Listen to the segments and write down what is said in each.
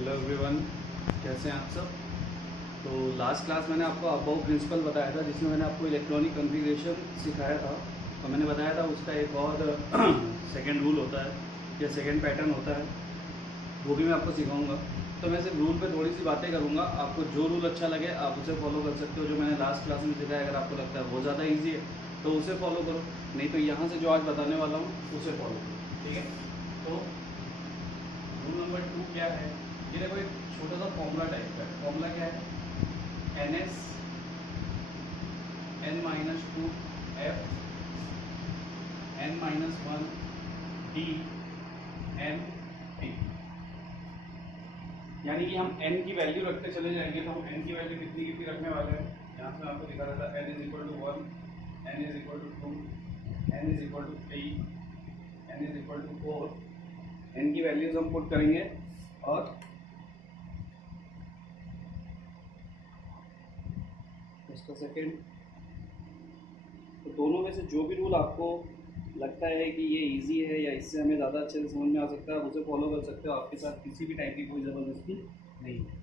Hello everyone, कैसे हैं आप सब। तो लास्ट क्लास मैंने आपको अबाउट प्रिंसिपल बताया था, जिसमें मैंने आपको इलेक्ट्रॉनिक कॉन्फ़िगरेशन सिखाया था। तो मैंने बताया था उसका एक और सेकंड रूल होता है या सेकंड पैटर्न होता है, वो भी मैं आपको सिखाऊंगा। तो मैं सिर्फ रूल पे थोड़ी सी बातें करूंगा, आपको जो रूल अच्छा लगे आप उसे फॉलो कर सकते हो। जो मैंने लास्ट क्लास में सिखाया, अगर आपको लगता है वो ज़्यादा ईजी है तो उसे फॉलो करो, नहीं तो यहाँ से जो आज बताने वाला हूँ उसे फॉलो करो, ठीक है। तो रूल नंबर 2 क्या है, ये देखो एक छोटा सा फॉर्मूला टाइप का है। फॉर्मूला क्या है, n s n minus two f n minus one d n t. यानी कि हम n की वैल्यू रखते चले जाएंगे, तो हम n की वैल्यू कितनी कितनी रखने वाले हैं। यहाँ से मैं आपको दिखा रहा था, n is equal to 1, n is equal to 2, n is equal to 3, n is equal to 4। n की वैल्यूज हम पुट करेंगे और इसका सेकेंड, तो दोनों में से जो भी रूल आपको लगता है कि ये इजी है या इससे हमें ज़्यादा अच्छे से समझ में आ सकता है, आप उसे फॉलो कर सकते हो। आपके साथ किसी भी टाइप की कोई ज़बरदस्ती नहीं है।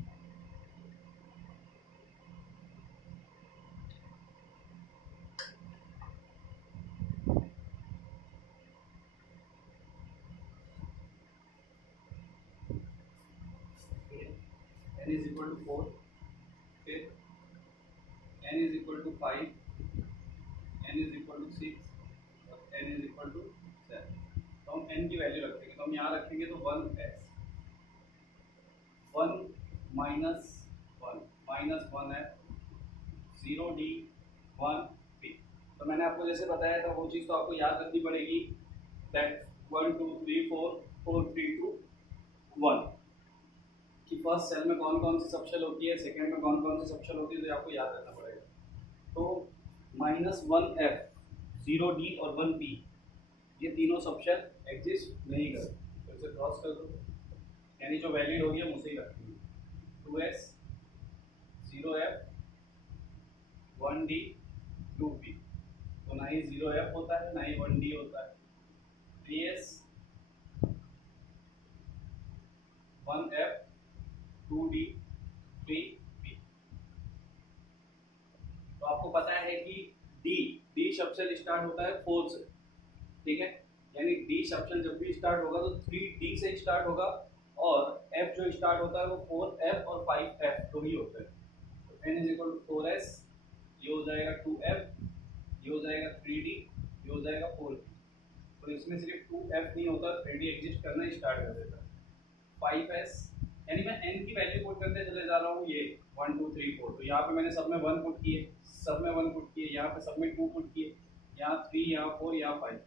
n इज इक्वल टू 4, फिर n is equal to 5, n is equal to 6 और n इज इक्वल टू 7। तो हम n की वैल्यू रखेंगे, तो हम यहाँ रखेंगे तो 1s 1 minus 1 minus 1f 0d 1p। तो मैंने आपको जैसे बताया था वो चीज़ तो आपको याद रखनी पड़ेगी, दैट 1 2 3 4 4 3 2 1 कि फर्स्ट सेल में कौन कौन सी सबशेल होती है, सेकंड में कौन कौन सी सबशेल होती है, तो आपको याद रखना पड़ेगा। तो माइनस 1f 0d और 1p, ये तीनों सबशेल एग्जिस्ट नहीं करते, तो इसे क्रॉस कर दो, यानी जो वैलिड होगी हम उसे ही रखेंगे। 2s 0f 1d 2p, तो ना ही 0f होता है ना ही 1d होता है। 3s 1f 2d 3p। तो आपको पता है कि डी शब्द से स्टार्ट होता है 4 से, ठीक है। यानी डी शब्द जब भी स्टार्ट होगा तो 3d से स्टार्ट होगा, और f जो स्टार्ट होता है वो 4f और 5f तो ही होता है। तो n is equal to 4s, ये हो जाएगा 2f, ये हो जाएगा 3d, ये हो जाएगा 4p। तो इसमें सिर्फ 2f नहीं होता, 3d एग्जिस्ट करना स्टार्ट कर देता है। 5s, यानी मैं n की वैल्यू पुट करते चले जा रहा हूँ, ये 1 2 3 4। तो यहाँ पे मैंने सब में 1 पुट किए, सब में 1 पुट किए, यहाँ पे सब में 2 पुट किए, यहाँ 3, यहाँ 4, यहाँ 5।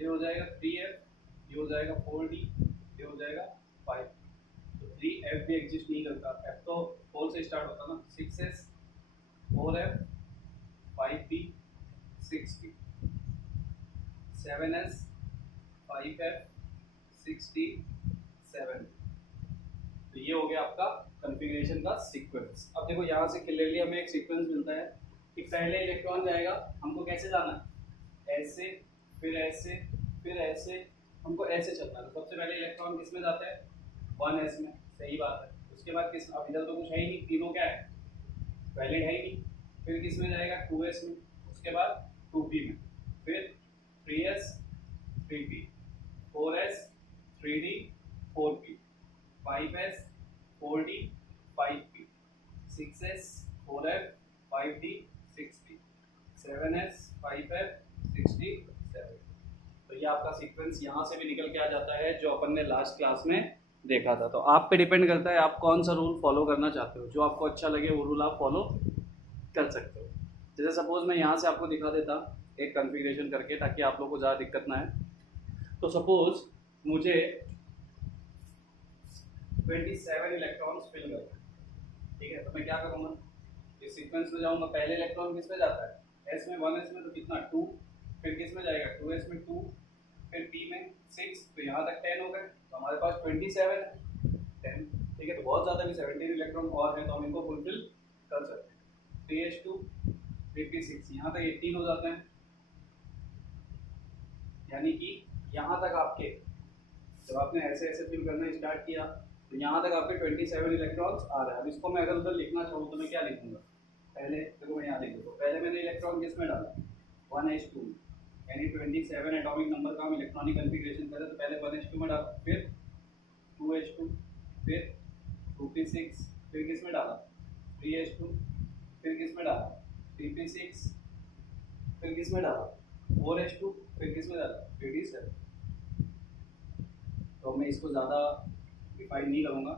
ये हो जाएगा 3f, ये हो जाएगा 4d, ये हो जाएगा 5। तो 3f भी एग्जिस्ट नहीं करता, f तो 4 से स्टार्ट होता ना। 6s 4f 5p 6p, 7s 5f 6d 7। तो ये हो गया आपका कॉन्फ़िगरेशन का सीक्वेंस। अब देखो यहाँ से क्लियरली हमें एक सीक्वेंस मिलता है कि पहले इलेक्ट्रॉन जाएगा, हमको कैसे जाना है, ऐसे फिर ऐसे फिर ऐसे, हमको ऐसे चलना है। तो सबसे पहले इलेक्ट्रॉन किस में जाता है, 1s में, सही बात है। उसके बाद किस, अब इधर तो कुछ है ही नहीं, तीनों क्या है, वैलिड है ही नहीं। फिर किस में जाएगा, 2s में, उसके बाद 2p में, फिर 3s 3p, 4s 3d 4p, 5s 4d 5p, 6s 4f 5d 6p, 7s 5f 6d 7। तो ये आपका सीक्वेंस यहाँ से भी निकल के आ जाता है, जो अपन ने लास्ट क्लास में देखा था। तो आप पे डिपेंड करता है आप कौन सा रूल फॉलो करना चाहते हो, जो आपको अच्छा लगे वो रूल आप फॉलो कर सकते हो। जैसे सपोज मैं यहाँ से आपको दिखा देता एक कॉन्फ़िगरेशन करके, ताकि आप लोगों को ज़्यादा दिक्कत ना है। तो सपोज मुझे 27 इलेक्ट्रॉन्स फिल करना है, ठीक है। तो मैं क्या करूँगा, इस सीक्वेंस में जाऊँगा, पहले इलेक्ट्रॉन किस में जाता है, s में, 1s में, तो कितना 2, फिर किस में जाएगा 2s में 2, फिर p में 6, तो यहाँ तक 10 हो गए। तो हमारे पास 27 है, 10, ठीक है। तो बहुत ज़्यादा भी 17 इलेक्ट्रॉन और है, तो हम इनको फुलफिल कर सकते हैं। 3s2 3p6, यहाँ तक 18 हो जाते हैं। यानी कि यहाँ तक आपके, जब आपने ऐसे ऐसे फिल करना स्टार्ट किया तो यहाँ तक आपके 27 इलेक्ट्रॉन्स आ रहा है। अब इसको मैं अगर उधर लिखना चाहूँ तो मैं क्या लिखूंगा? पहले देखो मैं यहाँ लिख दूँ, पहले मैंने इलेक्ट्रॉन किस में डाला 1s2, यानी 27 एटॉमिक नंबर का हम इलेक्ट्रॉनिक कन्फिग्रेशन करें तो पहले 1s2 में डाला, फिर 2h2, फिर 2p6, फिर किस में डाला 3h2, फिर किस में डाला 3p6, फिर किस में डाला 4h2, फिर किस में डाला 3d7। तो मैं इसको ज़्यादा डिफाइन नहीं करूँगा,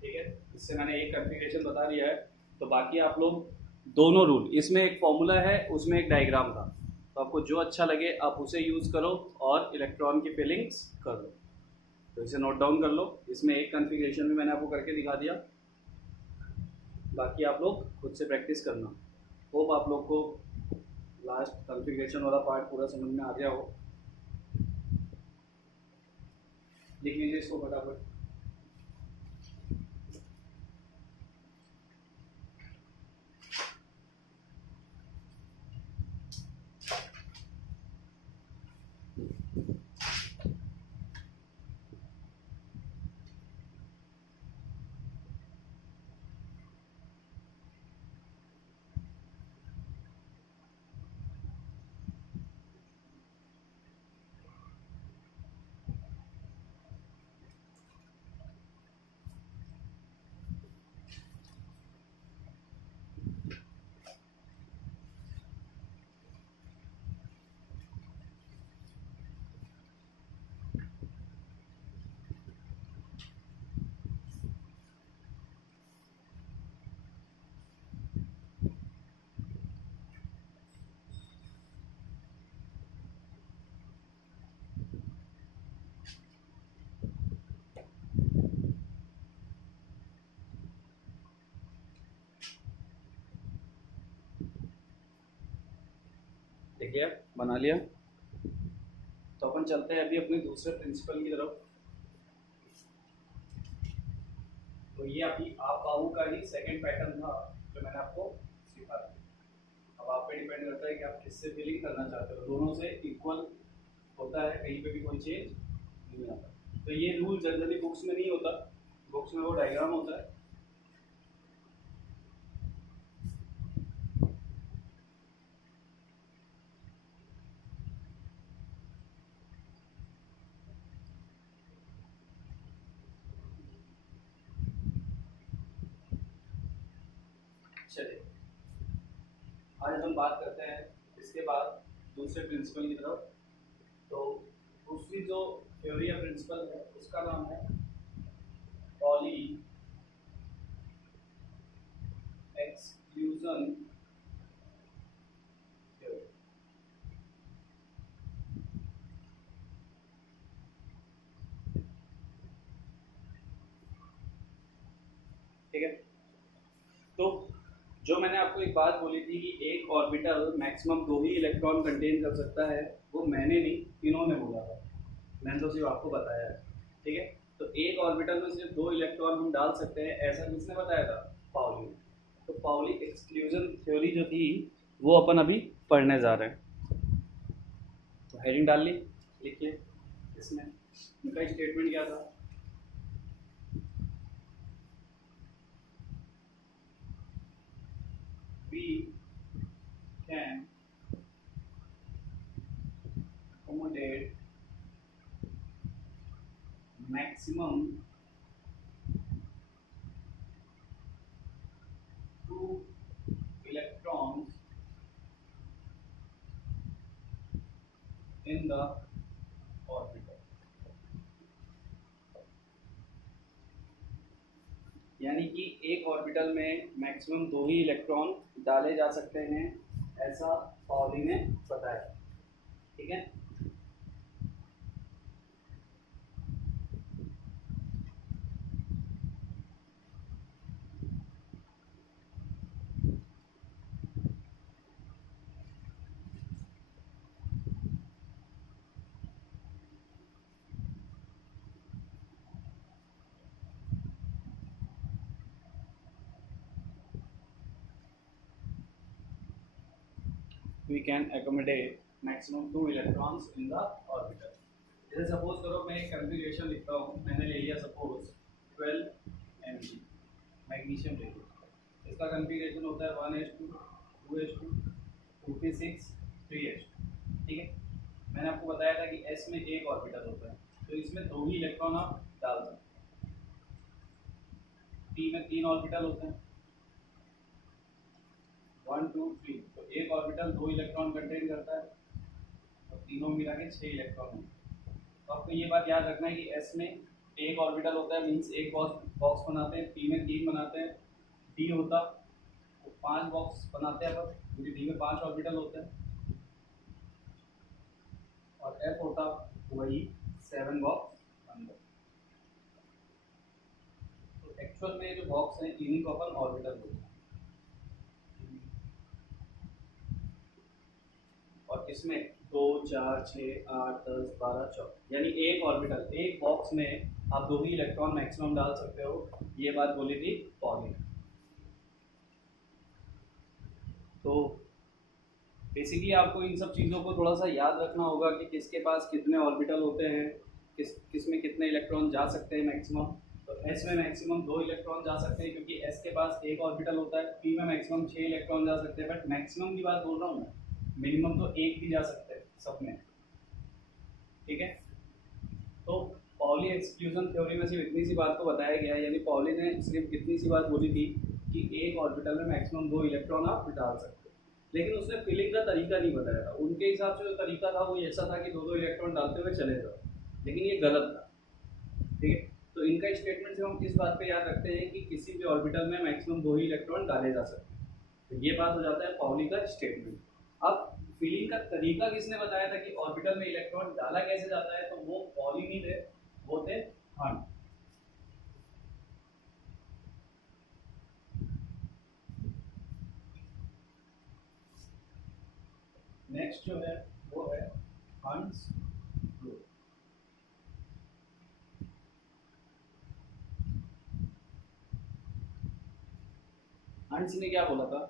ठीक है। इससे मैंने एक कन्फिग्रेशन बता दिया है। तो बाकी आप लोग दोनों रूल, इसमें एक फॉर्मूला है, उसमें एक डायग्राम था, तो आपको जो अच्छा लगे आप उसे यूज़ करो और इलेक्ट्रॉन की फिलिंग्स कर लो। तो इसे नोट डाउन कर लो। इसमें एक कन्फिग्रेशन भी मैंने आपको करके दिखा दिया, बाकी आप लोग खुद से प्रैक्टिस करना। होप आप लोग को लास्ट कन्फिग्रेशन वाला पार्ट पूरा समझ में आ गया हो। लिख लीजिए इसको फटाफट। देखिए बना लिया। तो अपन चलते हैं अभी अपने दूसरे प्रिंसिपल की तरफ। तो ये अभी आप बाहू का ही सेकंड पैटर्न था जो मैंने आपको सिखाया। अब आप पे डिपेंड करता है कि आप किससे फिलिंग करना चाहते हो, दोनों से इक्वल होता है, कहीं पे भी कोई चेंज नहीं आता। तो ये रूल जनरली बुक्स में नहीं होता, बुक्स में वो डायग्राम होता है। चलिए आज हम बात करते हैं इसके बाद दूसरे प्रिंसिपल की तरफ। तो दूसरी जो थ्योरी या प्रिंसिपल है उसका नाम है पॉली एक्सक्लूजन थ्योरी। ठीक है। तो जो मैंने आपको एक बात बोली थी कि एक ऑर्बिटल मैक्सिमम 2 ही इलेक्ट्रॉन कंटेन कर सकता है, वो मैंने नहीं, इन्होंने बोला था, मैंने तो सिर्फ आपको बताया है। ठीक है। तो एक ऑर्बिटल में सिर्फ 2 इलेक्ट्रॉन हम डाल सकते हैं, ऐसा किसने बताया था? पाउली। तो पाउली एक्सक्लूजन थ्योरी जो थी वो अपन अभी पढ़ने जा रहे हैं। तो हेडिंग डाल ली, लिखिए। इसमें उनका स्टेटमेंट क्या था? We can accommodate maximum 2 electrons in the orbital। यानी कि एक ऑर्बिटल में मैक्सिमम 2 ही इलेक्ट्रॉन डाले जा सकते हैं, ऐसा पाउली ने बताया। ठीक है। We can accommodate maximum 2 electrons in the orbital। जैसे सपोज करो मैं एक कन्फिग्रेशन लिखता हूँ, मैंने ले लिया सपोज 12 Mg मैग्नीशियम लेते। इसका कन्फिग्रेशन होता है 1s2 2s2 2p6 3s2। ठीक है, मैंने आपको बताया था कि s में एक ऑर्बिटल होता है, तो इसमें दो ही इलेक्ट्रॉन आप डाल सकते हैं। p में तीन ऑर्बिटल होते हैं 1 2 3, तो एक ऑर्बिटल दो इलेक्ट्रॉन कंटेन करता है और तीनों मिला के 6 इलेक्ट्रॉन होते हैं। तो आपको ये बात याद रखना है कि s में एक ऑर्बिटल होता है, मीन्स एक बॉक्स बनाते हैं, p में तीन बनाते हैं, d होता तो 5 बॉक्स बनाते हैं अपन, क्योंकि d में 5 ऑर्बिटल होते हैं, और f होता वही 7 बॉक्स अंदर। तो एक्चुअल में जो बॉक्स हैं इन्हीं को अपन ऑर्बिटल बोलते हैं। और इसमें 2 4 6 8 10 12 14 यानी एक ऑर्बिटल, एक बॉक्स में आप दो ही इलेक्ट्रॉन मैक्सिमम डाल सकते हो, ये बात बोली थी पॉली। तो बेसिकली आपको इन सब चीज़ों को थोड़ा सा याद रखना होगा कि किसके पास कितने ऑर्बिटल होते हैं, किस में कितने इलेक्ट्रॉन जा सकते हैं मैक्सिमम। तो s में मैक्सिमम 2 इलेक्ट्रॉन जा सकते हैं क्योंकि s के पास एक ऑर्बिटल होता है, p में मैक्सिमम 6 इलेक्ट्रॉन जा सकते हैं, बट मैक्सिमम की बात बोल रहा हूँ मैं, मिनिमम तो एक भी जा सकते हैं सब में। ठीक है, तो पॉली एक्सक्लूजन थ्योरी में सिर्फ इतनी सी बात को बताया गया है, यानी पॉली ने सिर्फ इतनी सी बात बोली थी कि एक ऑर्बिटल में मैक्सिमम 2 इलेक्ट्रॉन आप डाल सकते हो, लेकिन उसने फिलिंग का तरीका नहीं बताया था। उनके हिसाब से जो तरीका था वो ऐसा था कि 2 इलेक्ट्रॉन डालते हुए चले जाओ, लेकिन ये गलत था। ठीक है, तो इनका स्टेटमेंट से हम इस बात पे याद रखते हैं कि किसी भी ऑर्बिटल में मैक्सिमम 2 ही इलेक्ट्रॉन डाले जा सकते हैं। तो ये बात हो जाता है पॉली का स्टेटमेंट। अब फिलिंग का तरीका किसने बताया था कि ऑर्बिटल में इलेक्ट्रॉन डाला कैसे जाता है, तो वो पॉली नहीं थे, वो थे हंट। नेक्स्ट जो है वो है हंट्स रूल। हंट्स ने क्या बोला था,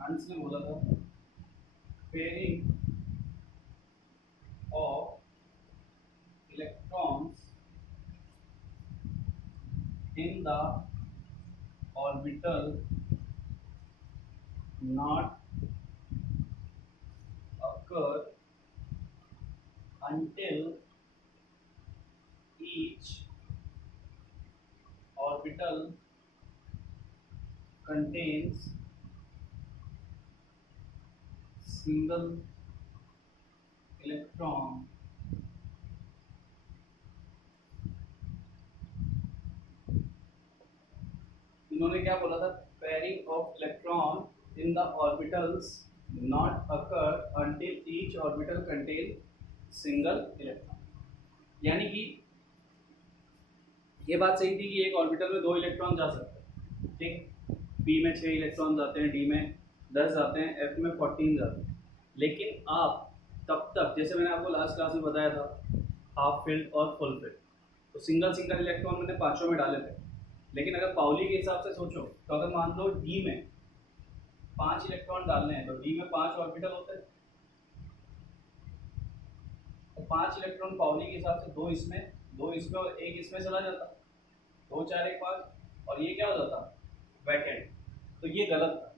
हंट्स ने बोला था pairing of electrons in the orbital not occur until each orbital contains single electron इन्होंने क्या बोला था, pairing of electron in the orbitals not occur until each orbital contain single electron. यानी कि ये बात सही थी कि एक ऑर्बिटल में 2 इलेक्ट्रॉन जा सकते हैं, ठीक, p में 6 इलेक्ट्रॉन जाते हैं, d में 10 जाते हैं, f में 14 जाते हैं, लेकिन आप तब तक, जैसे मैंने आपको लास्ट क्लास में बताया था, हाफ फिल्ड और फुल फिल्ड, तो सिंगल सिंगल इलेक्ट्रॉन मैंने पांचों में डाले थे। लेकिन अगर पाउली के हिसाब से सोचो, तो अगर मान लो d में 5 इलेक्ट्रॉन डालने हैं, तो d में 5 ऑर्बिटल होते हैं, तो 5 इलेक्ट्रॉन पाउली के हिसाब से 2 इसमें और एक इसमें चला जाता, 2 4 1 5, और ये क्या हो जाता, वैकेंट। तो ये गलत था।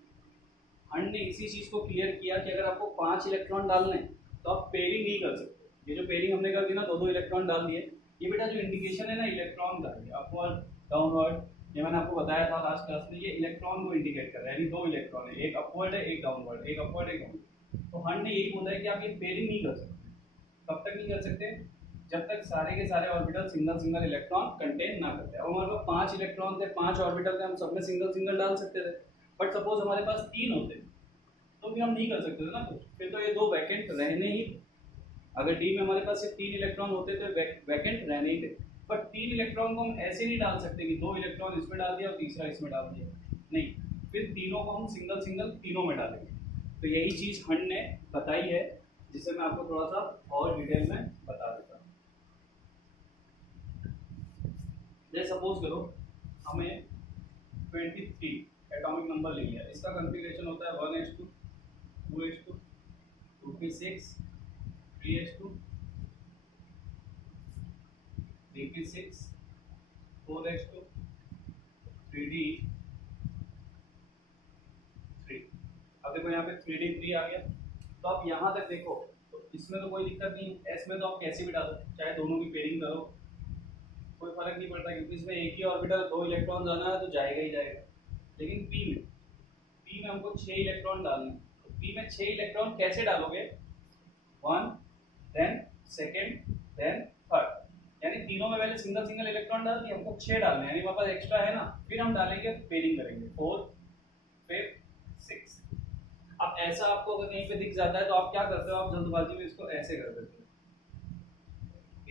हंट ने इसी चीज को क्लियर किया कि अगर आपको 5 इलेक्ट्रॉन डालने हैं तो आप पेयरिंग नहीं कर सकते। ये जो पेयरिंग हमने कर दी ना, 2 इलेक्ट्रॉन डाल दिए, ये बेटा जो इंडिकेशन है ना इलेक्ट्रॉन का, ये अपवर्ड डाउनवर्ड, ये मैंने आपको बताया था लास्ट क्लास में, ये इलेक्ट्रॉन को इंडिकेट कर रहा है, यानी 2 इलेक्ट्रॉन है, एक अपवर्ड है एक डाउनवर्ड, एक अपवर्ड एक डाउनवर्ड। तो हंट ने यही बोला है कि आप ये पेयरिंग नहीं कर सकते। कब तक नहीं कर सकते, जब तक सारे के सारे orbital single single electron contain ना करते। अब हमारे पास 5 इलेक्ट्रॉन थे, 5 ऑर्बिटल थे, हम सब में सिंगल सिंगल डाल सकते थे, बट सपोज हमारे पास 3 होते तो भी हम नहीं कर सकते थे ना कुछ, फिर तो ये 2 वैकेंट रहने ही। अगर डी में हमारे पास सिर्फ 3 इलेक्ट्रॉन होते तो वैकेंट रहने ही थे, बट 3 इलेक्ट्रॉन को हम ऐसे नहीं डाल सकते कि 2 इलेक्ट्रॉन इसमें डाल दिया और तीसरा इसमें डाल दिया, नहीं, फिर तीनों को हम सिंगल सिंगल तीनों में डालेंगे। तो यही चीज हंट ने बताई है, जिसे मैं आपको थोड़ा सा और डिटेल में बता देता हूँ। जैसे सपोज करो हमें 23 एटॉमिक नंबर ले लिया, इसका कॉन्फ़िगरेशन होता है 1s2 2s2 2p6 3s2 dp6 4h2 3d3। अब देखो यहाँ पे 3d3 आ गया। तो आप यहाँ तक देखो तो इसमें तो कोई दिक्कत नहीं है, एस में तो आप कैसे भी डालो, चाहे दोनों की पेयरिंग करो कोई फर्क नहीं पड़ता, क्योंकि इसमें एक ही ऑर्बिटल 2 इलेक्ट्रॉन जाना है तो जाएगा ही जाएगा। लेकिन पी में हमको 6 इलेक्ट्रॉन डालने, तो पी में 6 इलेक्ट्रॉन कैसे डालोगे, 1 देन सेकंड देन थर्ड, यानी तीनों में पहले सिंगल सिंगल इलेक्ट्रॉन डाल दिए, हमको 6 डालने हैं, यानी हमारे पास एक्स्ट्रा है ना, फिर हम डालेंगे पेयरिंग करेंगे 4 5 6। अब ऐसा आपको अगर कहीं पे दिख जाता है तो आप क्या करते हो, आप जल्दबाजी में इसको ऐसे कर देते हो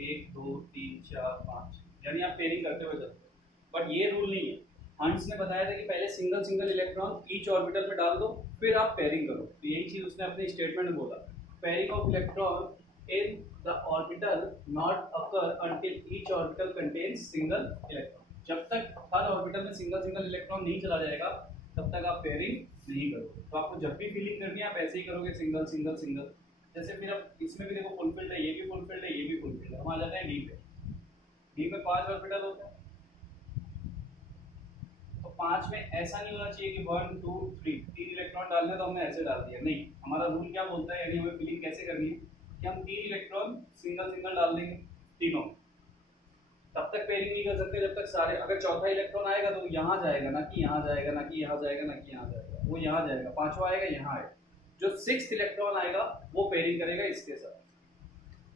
1 2 3 4 5, यानी आप पेयरिंग करते हुए चलते हो। बट ये रूल नहीं है, हंट्स ने बताया था कि पहले single single electron each orbital में डाल दो फिर आप पेयरिंग करो। तो यही चीज उसने अपने स्टेटमेंट में बोला, pairing of electron in the orbital not occur until each orbital contains single electron. जब तक हर ऑर्बिटल में सिंगल सिंगल इलेक्ट्रॉन नहीं चला जाएगा तब तक आप पेयरिंग नहीं करोगे। तो आपको जब भी फिलिंग करनी है आप ऐसे ही करोगे, सिंगल सिंगल सिंगल। जैसे फिर अब इसमें भी देखो फुलफिल्ड है, ये भी फुलफिल्ड है, ये भी फुलफिल्ड है, हम आ जाते हैं डी पे। डी में 5 ऑर्बिटल होते हैं, तो 5 में ऐसा नहीं होना चाहिए कि 1 2 3 तीन इलेक्ट्रॉन डालने तो हमने ऐसे डाल दिया, नहीं, हमारा रूल क्या बोलता है, यानी हमें फिलिंग कैसे करनी है कि हम 3 इलेक्ट्रॉन सिंगल सिंगल डाल देंगे तीनों, तब तक पेयरिंग नहीं कर सकते जब तक सारे, अगर चौथा इलेक्ट्रॉन आएगा तो यहाँ जाएगा ना कि यहाँ जाएगा, ना कि यहाँ जाएगा, ना कि यहाँ जाएगा, वो यहाँ जाएगा, पांचवा आएगा यहाँ आएगा। जो 6th इलेक्ट्रॉन आएगा वो पेयरिंग करेगा इसके साथ,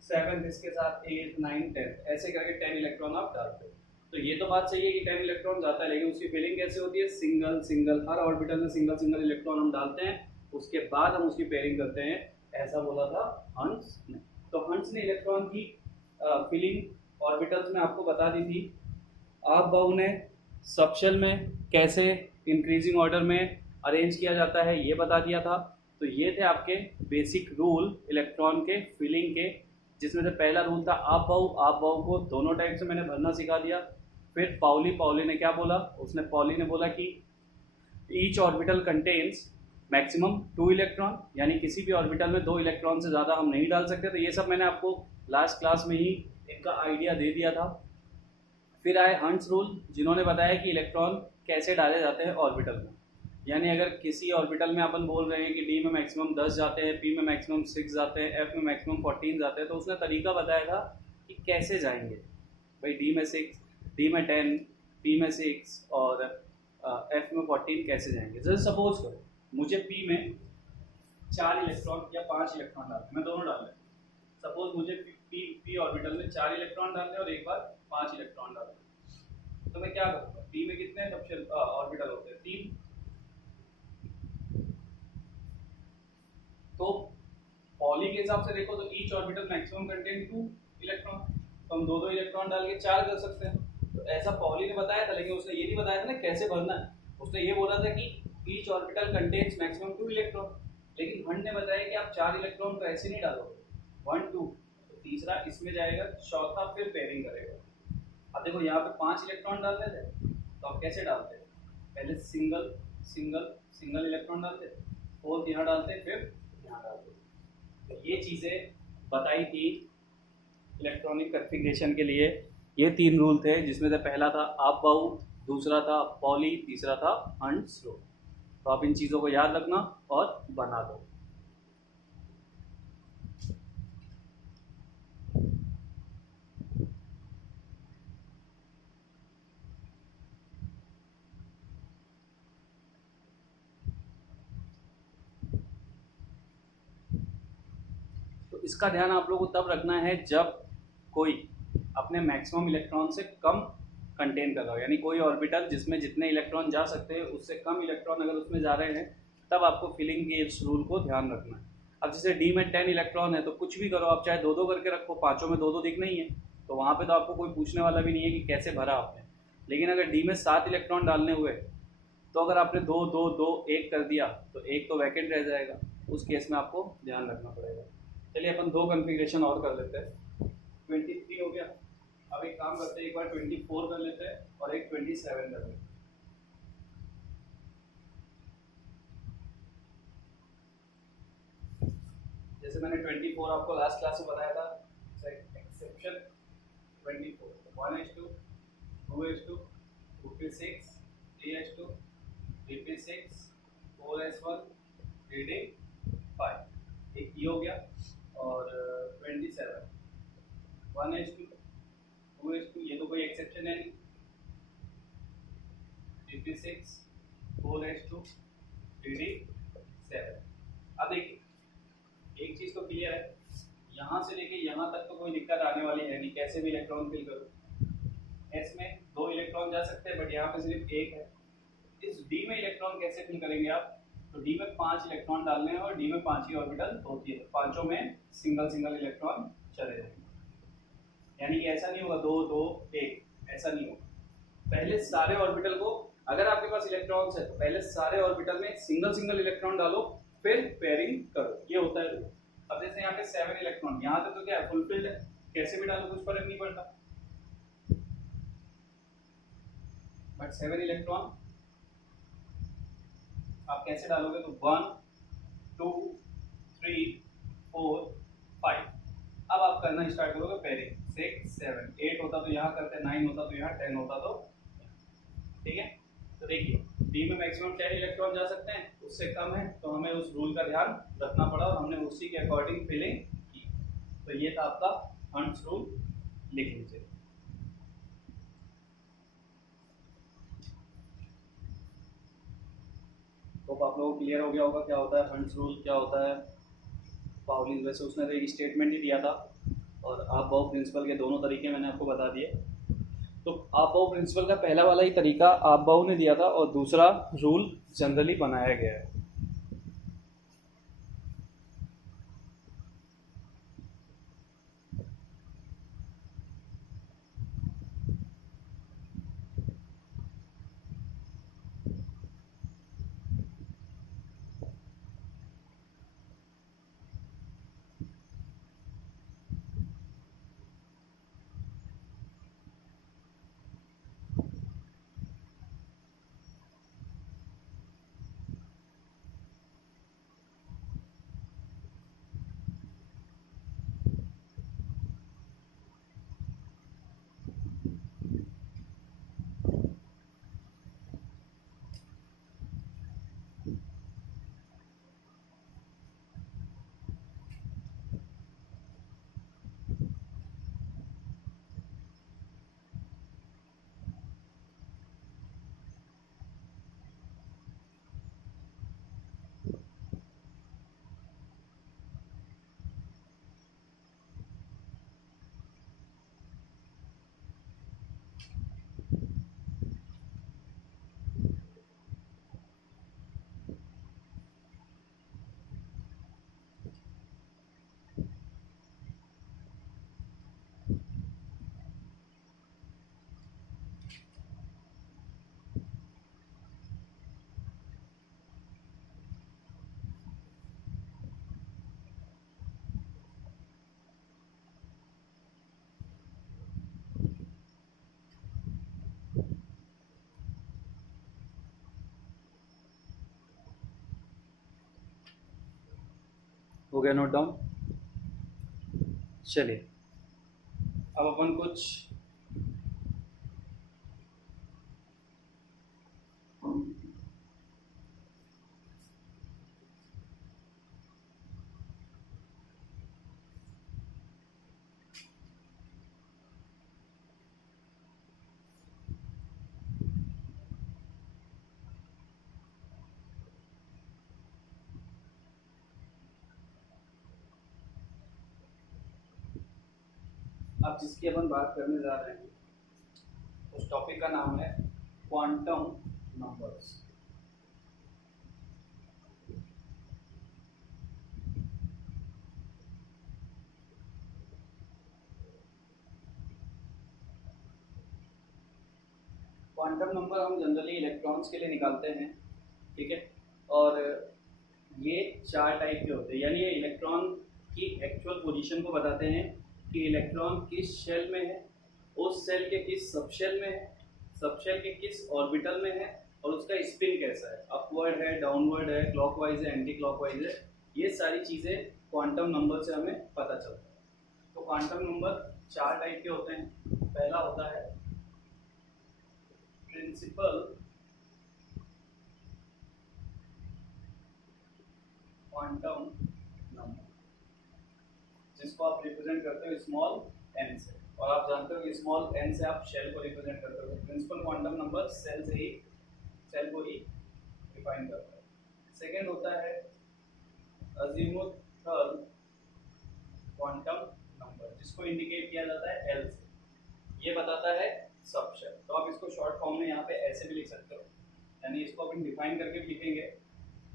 7th इसके साथ, 8 9 10 ऐसे करके 10 इलेक्ट्रॉन आप डालते हो। तो ये तो बात सही है कि 10 इलेक्ट्रॉन जाता है, लेकिन उसकी फिलिंग कैसे होती है, सिंगल सिंगल, हर ऑर्बिटल में सिंगल सिंगल इलेक्ट्रॉन हम डालते हैं, उसके बाद हम उसकी पेयरिंग करते हैं, ऐसा बोला था हंट्स ने। तो हंट्स ने इलेक्ट्रॉन की फिलिंग ऑर्बिटल्स में आपको बता दी थी। आफबाउ ने सबशेल में कैसे इंक्रीजिंग ऑर्डर में अरेंज किया जाता है ये बता दिया था। तो ये थे आपके बेसिक रूल इलेक्ट्रॉन के फिलिंग के, जिसमें से पहला रूल था आफबाउ को दोनों टाइप से मैंने भरना सिखा दिया। फिर पाउली ने क्या बोला, उसने पॉली ने बोला कि each orbital contains maximum 2 electron, यानी किसी भी ऑर्बिटल में 2 इलेक्ट्रॉन से ज़्यादा हम नहीं डाल सकते। तो ये सब मैंने आपको लास्ट क्लास में ही इनका आइडिया दे दिया था। फिर आए हंट्स रूल, जिन्होंने बताया कि इलेक्ट्रॉन कैसे डाले जाते हैं ऑर्बिटल में, यानी अगर किसी ऑर्बिटल में अपन बोल रहे हैं कि डी में मैक्सिमम 10 जाते हैं, पी में मैक्सिमम 6 जाते हैं, एफ में मैक्सिमम 14 जाते हैं, तो उसने तरीका बताया था कि कैसे जाएंगे भाई, डी में 6, डी में 10, पी में 6 और एफ में 14 कैसे जाएंगे। जैसे सपोज करो मुझे पी में 4 इलेक्ट्रॉन या 5 इलेक्ट्रॉन डालने, मैं दोनों डाल रहा हूँ। सपोज मुझे पी ऑर्बिटल में 4 इलेक्ट्रॉन डालने और एक बार 5 इलेक्ट्रॉन डालने, तो मैं क्या करूँगा, पी में कितने सबशेल ऑर्बिटल होते हैं, 3। तो पॉली के हिसाब से देखो तो each orbital maximum contain 2 electron, तो हम 2 इलेक्ट्रॉन डाल के 4 कर सकते हैं। तो ऐसा पॉली ने बताया था, लेकिन उसने ये नहीं बताया था ना कैसे भरना है, उसने ये बोला था कि each orbital contains maximum 2 electron. लेकिन हंट ने बताया कि आप 4 इलेक्ट्रॉन तो ऐसे नहीं डालोगे, 1 2, तो तीसरा इसमें जाएगा, चौथा फिर पेयरिंग करेगा। अब देखो यहाँ पे 5 इलेक्ट्रॉन डालने थे, तो आप कैसे डालते हैं, पहले सिंगल सिंगल सिंगल इलेक्ट्रॉन डालते, फोर्थ यहाँ डालते, फिर यहाँ डालते। तो ये चीज़ें बताई थी इलेक्ट्रॉनिक कॉन्फ़िगरेशन के लिए। ये 3 रूल थे, जिसमें से पहला था आफबाउ, दूसरा था पॉली, तीसरा था हंट्स रूल। तो आप इन चीज़ों को याद रखना और बना दो। तो इसका ध्यान आप लोगों को तब रखना है जब कोई अपने मैक्सिमम इलेक्ट्रॉन से कम कंटेन कर रहा हो, यानी कोई ऑर्बिटल जिसमें जितने इलेक्ट्रॉन जा सकते हैं उससे कम इलेक्ट्रॉन अगर उसमें जा रहे हैं, तब आपको फिलिंग के इस रूल को ध्यान रखना है। अब जैसे डी में 10 इलेक्ट्रॉन है तो कुछ भी करो आप, चाहे 2 2 करके रखो, पांचों में 2 2 दिख नहीं है, तो वहाँ पे तो आपको कोई पूछने वाला भी नहीं है कि कैसे भरा आपने। लेकिन अगर डी में 7 इलेक्ट्रॉन डालने हुए, तो अगर आपने 2 2 2 1 कर दिया तो एक तो वैकेंट रह जाएगा, उस केस में आपको ध्यान रखना पड़ेगा। चलिए अपन 2 कन्फिग्रेशन और कर लेते हैं। 23 हो गया, अब एक काम करते हैं, एक बार 24 कर लेते हैं और एक 27 कर लेते हैं। जैसे मैंने 24 आपको लास्ट क्लास में बताया था, exception 24, 1s2 2s2 2p6 3s2 3p6 4s1 3d5, एक ये हो गया। और 27 1s2 2s2, ये तो कोई एक्सेप्शन है नहीं, 3p6 4s2 3d7। अब देखिए एक चीज तो क्लियर है, यहाँ से लेके यहाँ तक तो कोई दिक्कत आने वाली है नहीं, कैसे भी इलेक्ट्रॉन फिल करो। एस में 2 इलेक्ट्रॉन जा सकते हैं बट यहाँ पे सिर्फ एक है। इस डी में इलेक्ट्रॉन कैसे फिल करेंगे आप, तो डी में 5 इलेक्ट्रॉन डालने हैं और डी में 5 ही ऑर्बिटल होती है, पांचों में सिंगल सिंगल इलेक्ट्रॉन चले जाएंगे। यानी कि ऐसा नहीं होगा 2 2 1, ऐसा नहीं होगा। पहले सारे ऑर्बिटल को, अगर आपके पास इलेक्ट्रॉन्स है तो पहले सारे ऑर्बिटल में सिंगल सिंगल इलेक्ट्रॉन डालो, फिर पेयरिंग करो, ये होता है रूल। अब जैसे यहाँ पे 7 इलेक्ट्रॉन, यहाँ तक तो क्या है फुलफिल्ड है, कैसे भी डालो कुछ फर्क नहीं पड़ता। बट 7 इलेक्ट्रॉन आप कैसे डालोगे, तो 1 2 3 4 5। अब आप करना स्टार्ट करोगे पेयरिंग, 6 7 8 होता तो यहाँ करते, 9 होता तो यहाँ, 10 होता तो, ठीक है। तो देखिए डी में मैक्सिमम 10 इलेक्ट्रॉन जा सकते हैं, उससे कम है तो हमें उस रूल का ध्यान रखना पड़ा और हमने उसी के अकॉर्डिंग फिलिंग की। तो ये था आपका हंट्स रूल, लिख लीजिए। तो आप लोगों को क्लियर हो गया होगा क्या होता है हंट्स रूल, क्या होता है पाउली। वैसे उसने तो एक स्टेटमेंट ही दिया था और आप प्रिंसिपल के दोनों तरीके मैंने आपको बता दिए। तो आप प्रिंसिपल का पहला वाला ही तरीका आप ने दिया था और दूसरा रूल जनरली बनाया गया है। हो गया नोट डाउन। चलिए अब अपन कुछ अब जिसकी अपन बात करने जा रहे हैं उस टॉपिक का नाम है क्वांटम नंबर्स। क्वांटम नंबर हम जनरली इलेक्ट्रॉन्स के लिए निकालते हैं, ठीक है। और ये 4 टाइप के होते हैं, यानी ये इलेक्ट्रॉन की एक्चुअल पोजीशन को बताते हैं कि इलेक्ट्रॉन किस शेल में है, उस सेल के किस सबशेल में है, सबशेल के किस ऑर्बिटल में है और उसका स्पिन कैसा है, अपवर्ड है, डाउनवर्ड है, क्लॉकवाइज है, एंटी क्लॉकवाइज है। ये सारी चीज़ें क्वांटम नंबर से हमें पता चलता है। तो क्वांटम नंबर 4 टाइप के होते हैं। पहला होता है प्रिंसिपल क्वांटम नंबर, जिसको आप रिप्रेजेंट करते हो स्मॉल n से, और आप जानते हो कि स्मॉल n से आप शेल को रिप्रेजेंट करते हो। प्रिंसिपल क्वांटम नंबर सेल को ही डिफाइन करता है। सेकेंड होता है अजीमुथल क्वांटम नंबर, जिसको इंडिकेट किया जाता है L से, ये बताता है सब शेल। तो आप इसको शॉर्ट फॉर्म में यहाँ पे ऐसे भी लिख सकते हो, यानी इसको अपन डिफाइन करके भी लिखेंगे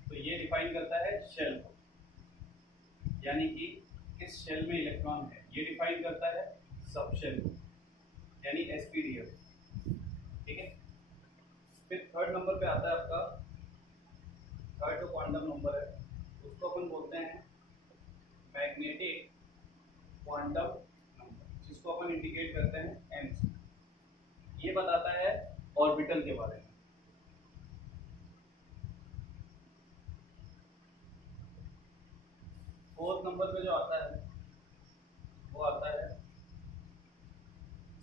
तो ये डिफाइन करता है शेल को, यानी कि किस शेल में इलेक्ट्रॉन है, ये डिफाइन करता है सब शेल को, यानी sp_df। ठीक है, फिर थर्ड नंबर पे आता है आपका थर्ड जो क्वांटम नंबर है उसको अपन बोलते हैं मैग्नेटिक क्वांटम नंबर, जिसको अपन इंडिकेट करते हैं m से। ये बताता है ऑर्बिटल के बारे में। फोर्थ नंबर पे जो आता है वो आता है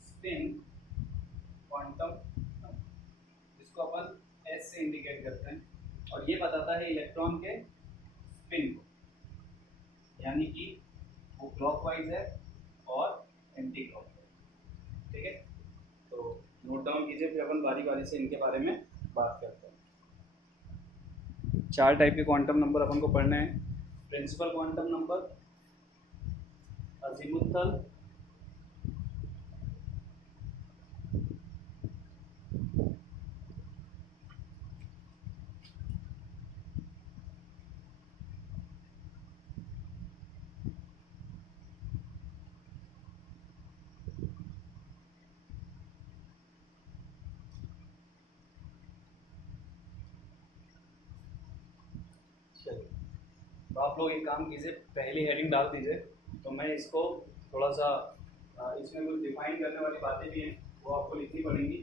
स्पिन क्वांटम नंबर, जिसको अपन s से इंडिकेट करते हैं, और ये बताता है इलेक्ट्रॉन के स्पिन को, यानी कि वो क्लॉकवाइज है और एंटी क्लॉकवाइज। ठीक है, तो नोट डाउन कीजिए, फिर अपन बारी बारी से इनके बारे में बात करते हैं। 4 टाइप के क्वांटम नंबर अपन को पढ़ने हैं। प्रिंसिपल क्वांटम नंबर, अजीमुथल, तो आप लोग एक काम कीजिए, पहली हेडिंग डाल दीजिए, तो मैं इसको थोड़ा सा इसमें कुछ डिफाइन करने वाली बातें भी हैं वो आपको लिखनी पड़ेंगी।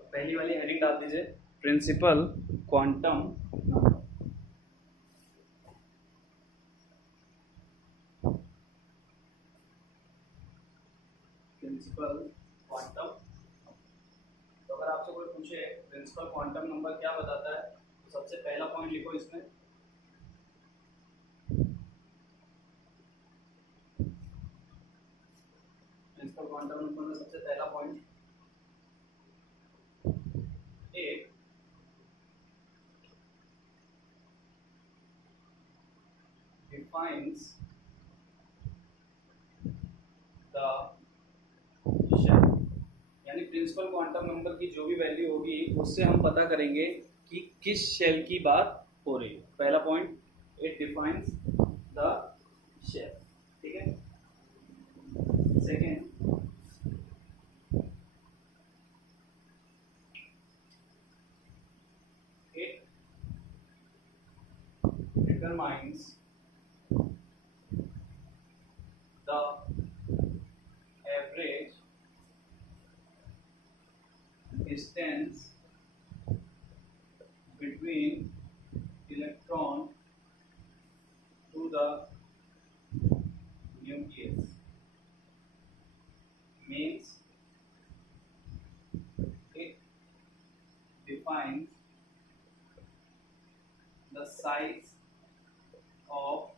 तो पहली वाली हेडिंग डाल दीजिए, principal quantum number. Principal quantum, तो अगर आपसे कोई पूछे प्रिंसिपल क्वांटम नंबर क्या बताता है, तो सबसे पहला पॉइंट लिखो इसमें, प्रिंसिपल क्वांटम नंबर में सबसे पहला पॉइंट, एक डिफाइंस द शेल, यानी प्रिंसिपल क्वांटम नंबर की जो भी वैल्यू होगी उससे हम पता करेंगे कि किस शेल की बात हो रही है। पहला point, it defines the shell. ठीक है, second, it determines the average distance between electron to the nucleus, means it defines the size of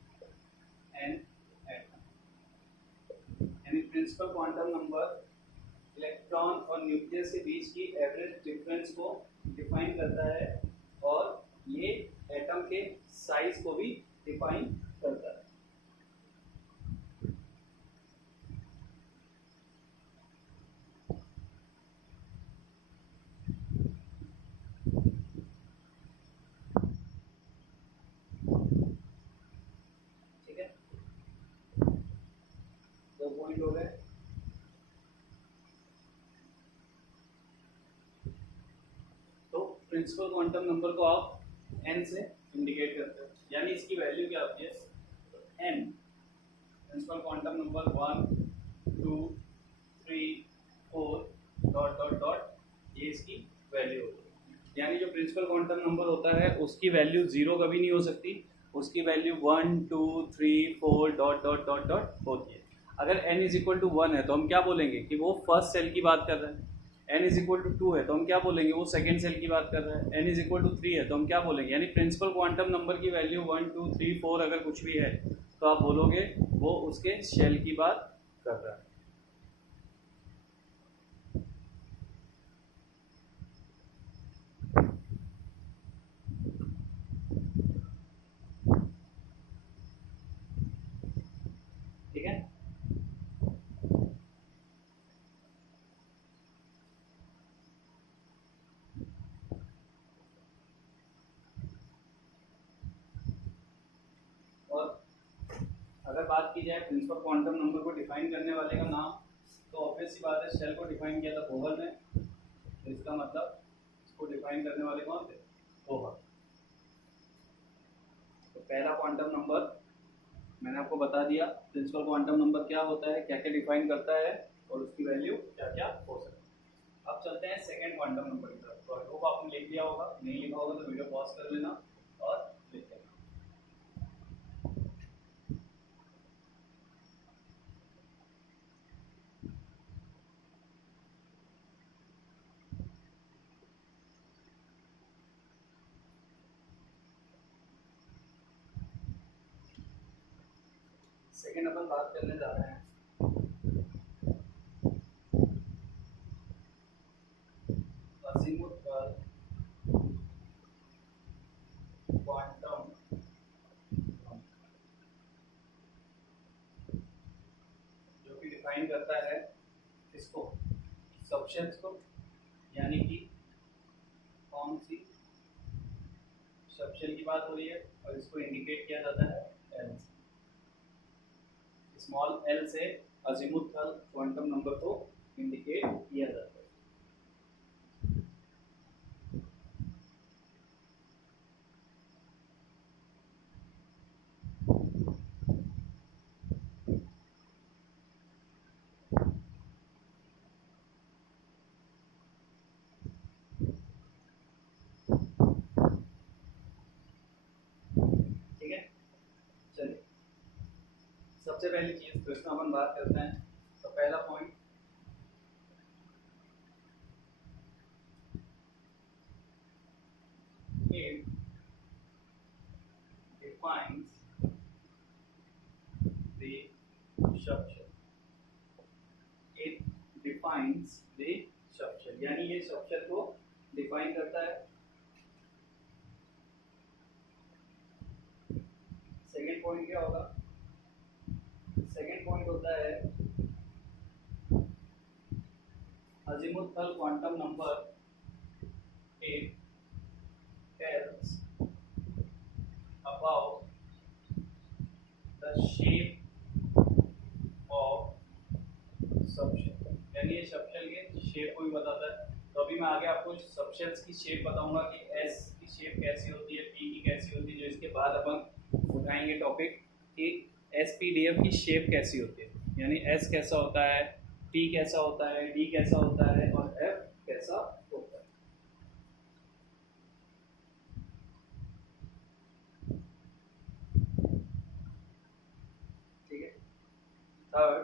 an atom, यानी प्रिंसिपल क्वांटम नंबर इलेक्ट्रॉन और न्यूक्लियस के बीच की एवरेज डिफरेंस को define करता है, और ये एटम के साइज को भी डिफाइन करता है। ठीक है, दो पॉइंट हो गए। प्रिंसिपल क्वांटम नंबर को आप n से इंडिकेट करते हो, यानी इसकी वैल्यू क्या होती है, n, principal quantum number 1 2 3 4 dot dot dot, ये इसकी वैल्यू होती है। यानी जो प्रिंसिपल क्वांटम नंबर होता है उसकी वैल्यू 0 कभी नहीं हो सकती, उसकी value 1 2 3 4 dot dot dot dot होती है। अगर n इज इक्वल टू 1 है तो हम क्या बोलेंगे कि वो फर्स्ट सेल की बात कर रहा है। n इज इक्वल टू 2 है तो हम क्या बोलेंगे वो सेकेंड सेल की बात कर रहा है। n इज इक्वल टू 3 है तो हम क्या बोलेंगे, यानी प्रिंसिपल क्वांटम नंबर की वैल्यू 1 2 3 4 अगर कुछ भी है तो आप बोलोगे वो उसके शेल की बात कर रहा है। ठीक है, और अगर बात की जाए प्रिंसिपल क्वांटम नंबर को डिफाइन करने वाले का नाम, तो ऑब्वियस सी बात है शेल को डिफाइन किया था बोहर ने, तो इसका मतलब इसको डिफाइन करने वाले कौन थे, बोहर। तो पहला क्वांटम नंबर मैंने आपको बता दिया प्रिंसिपल क्वांटम नंबर क्या होता है, क्या क्या डिफाइन करता है और उसकी वैल्यू क्या क्या हो सकती है। अब चलते हैं सेकंड क्वांटम नंबर की तरफ। तो आई होप आपने लिख लिया होगा, नहीं लिखा होगा तो वीडियो पॉज कर लेना और लिख लेना। सेकंड अपन बात करने जा रहे हैं अजीमुथ क्वांटम, जो कि डिफाइन करता है इसको, सबशेल्स को, यानी कि कौन सी सबशेल की बात हो रही है और इसको इंडिकेट किया जाता है एल से, स्मॉल एल से अजीमुथल क्वांटम नंबर को इंडिकेट किया जाता है। ठीक है, चलिए सबसे पहली चीज तो इसमें अपन बात करते हैं। तो पहला point, it defines the subshell, it defines the subshell, यानी ये सबशेल को डिफाइन करता है। सेकेंड पॉइंट क्या होगा, सेकेंड पॉइंट होता है azimuthal quantum number, it tells about the shape of subshell, यानी ये सबशेल के शेप को भी बताता है। तो अभी मैं आगे आपको सबशेल्स की शेप बताऊंगा कि एस की शेप कैसी होती है, पी की कैसी होती है, जो इसके बाद अपन उठाएंगे टॉपिक कि एस पी डी एफ की शेप कैसी होती है, यानी एस कैसा होता है, पी कैसा होता है, डी कैसा होता है और एफ कैसा होता है। ठीक है, third,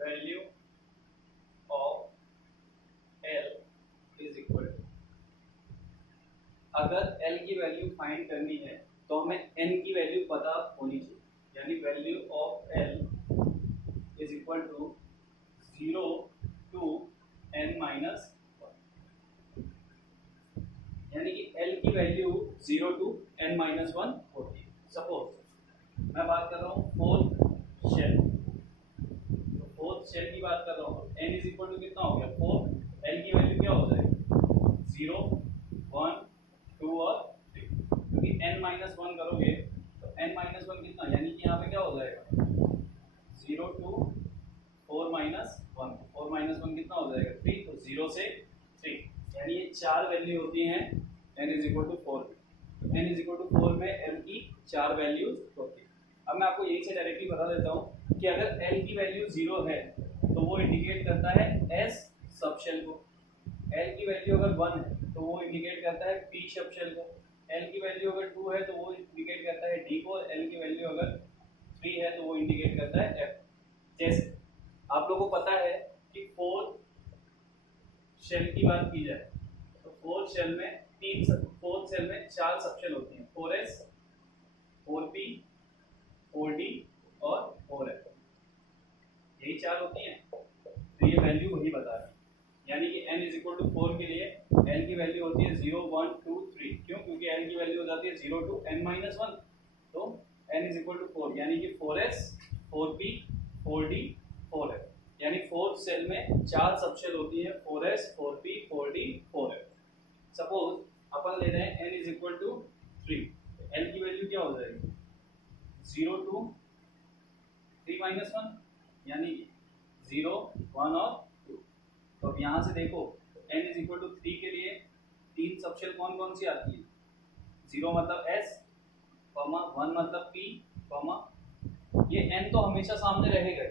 value of l is equal to, अगर एल की वैल्यू फाइंड करनी है तो हमें एन की वैल्यू पता होनी चाहिए, यानी value of l is equal to 0 to n minus 1, यानी कि एल की वैल्यू 0 टू n माइनस 1 होती है। सपोज मैं बात कर रहा हूँ फोर्थ शेल, तो फोर्थ शेल की बात कर रहा हूँ, n इज इक्वल टू कितना हो गया 4, l की वैल्यू क्या हो जाएगी 0 1 2 और 3, क्योंकि n माइनस 1 करोगे तो n माइनस 1 कितना, यानी कि यहाँ पे क्या हो जाएगा 0 टू 4 माइनस 1, 4 माइनस 1 कितना हो जाएगा 3, तो 0 से 3, यानी ये चार वैल्यू होती हैं n is equal to 4, n is equal to 4 में l की चार वैल्यूज होती है। अब मैं आपको यही से डायरेक्टली बता देता हूँ कि अगर l की वैल्यू 0 है तो वो इंडिकेट करता है s सब शेल को। एल की वैल्यू अगर 1 है तो वो इंडिकेट करता है पी सब शेल को। एल की वैल्यू अगर 2 है तो वो इंडिकेट करता है डी को। एल की वैल्यू अगर 3 है तो वो इंडिकेट करता है एफ। जैसे आप लोगों को पता है कि 4 शेल की बात की जाए तो 4 शेल में 4 सबशेल होती हैं, 4s, 4p, 4d और 4f, यही 4 होती हैं। तो ये वैल्यू वही बता रहा है, यानी कि n इज इक्वल टू 4 के लिए n की वैल्यू होती है 0 1 2 3। क्यों? क्योंकि n की वैल्यू हो जाती है 0 टू n माइनस 1, तो n इज इक्वल टू 4, यानी कि 4s, 4p, 4d, 4f, यानी 4 सेल में 4 सबशेल होती है, 4s, 4p, 4d, 4f। Suppose अपन ले रहे हैं n is equal to 3, n की वैल्यू क्या हो जाएगी 0 टू 3 माइनस 1, यानी 0 1 और 2। तो अब यहाँ से देखो n इज इक्वल टू 3 के लिए 3 सबशेल कौन कौन सी आती है, 0 मतलब s, 1 मतलब p, ये n तो हमेशा सामने रहेगा,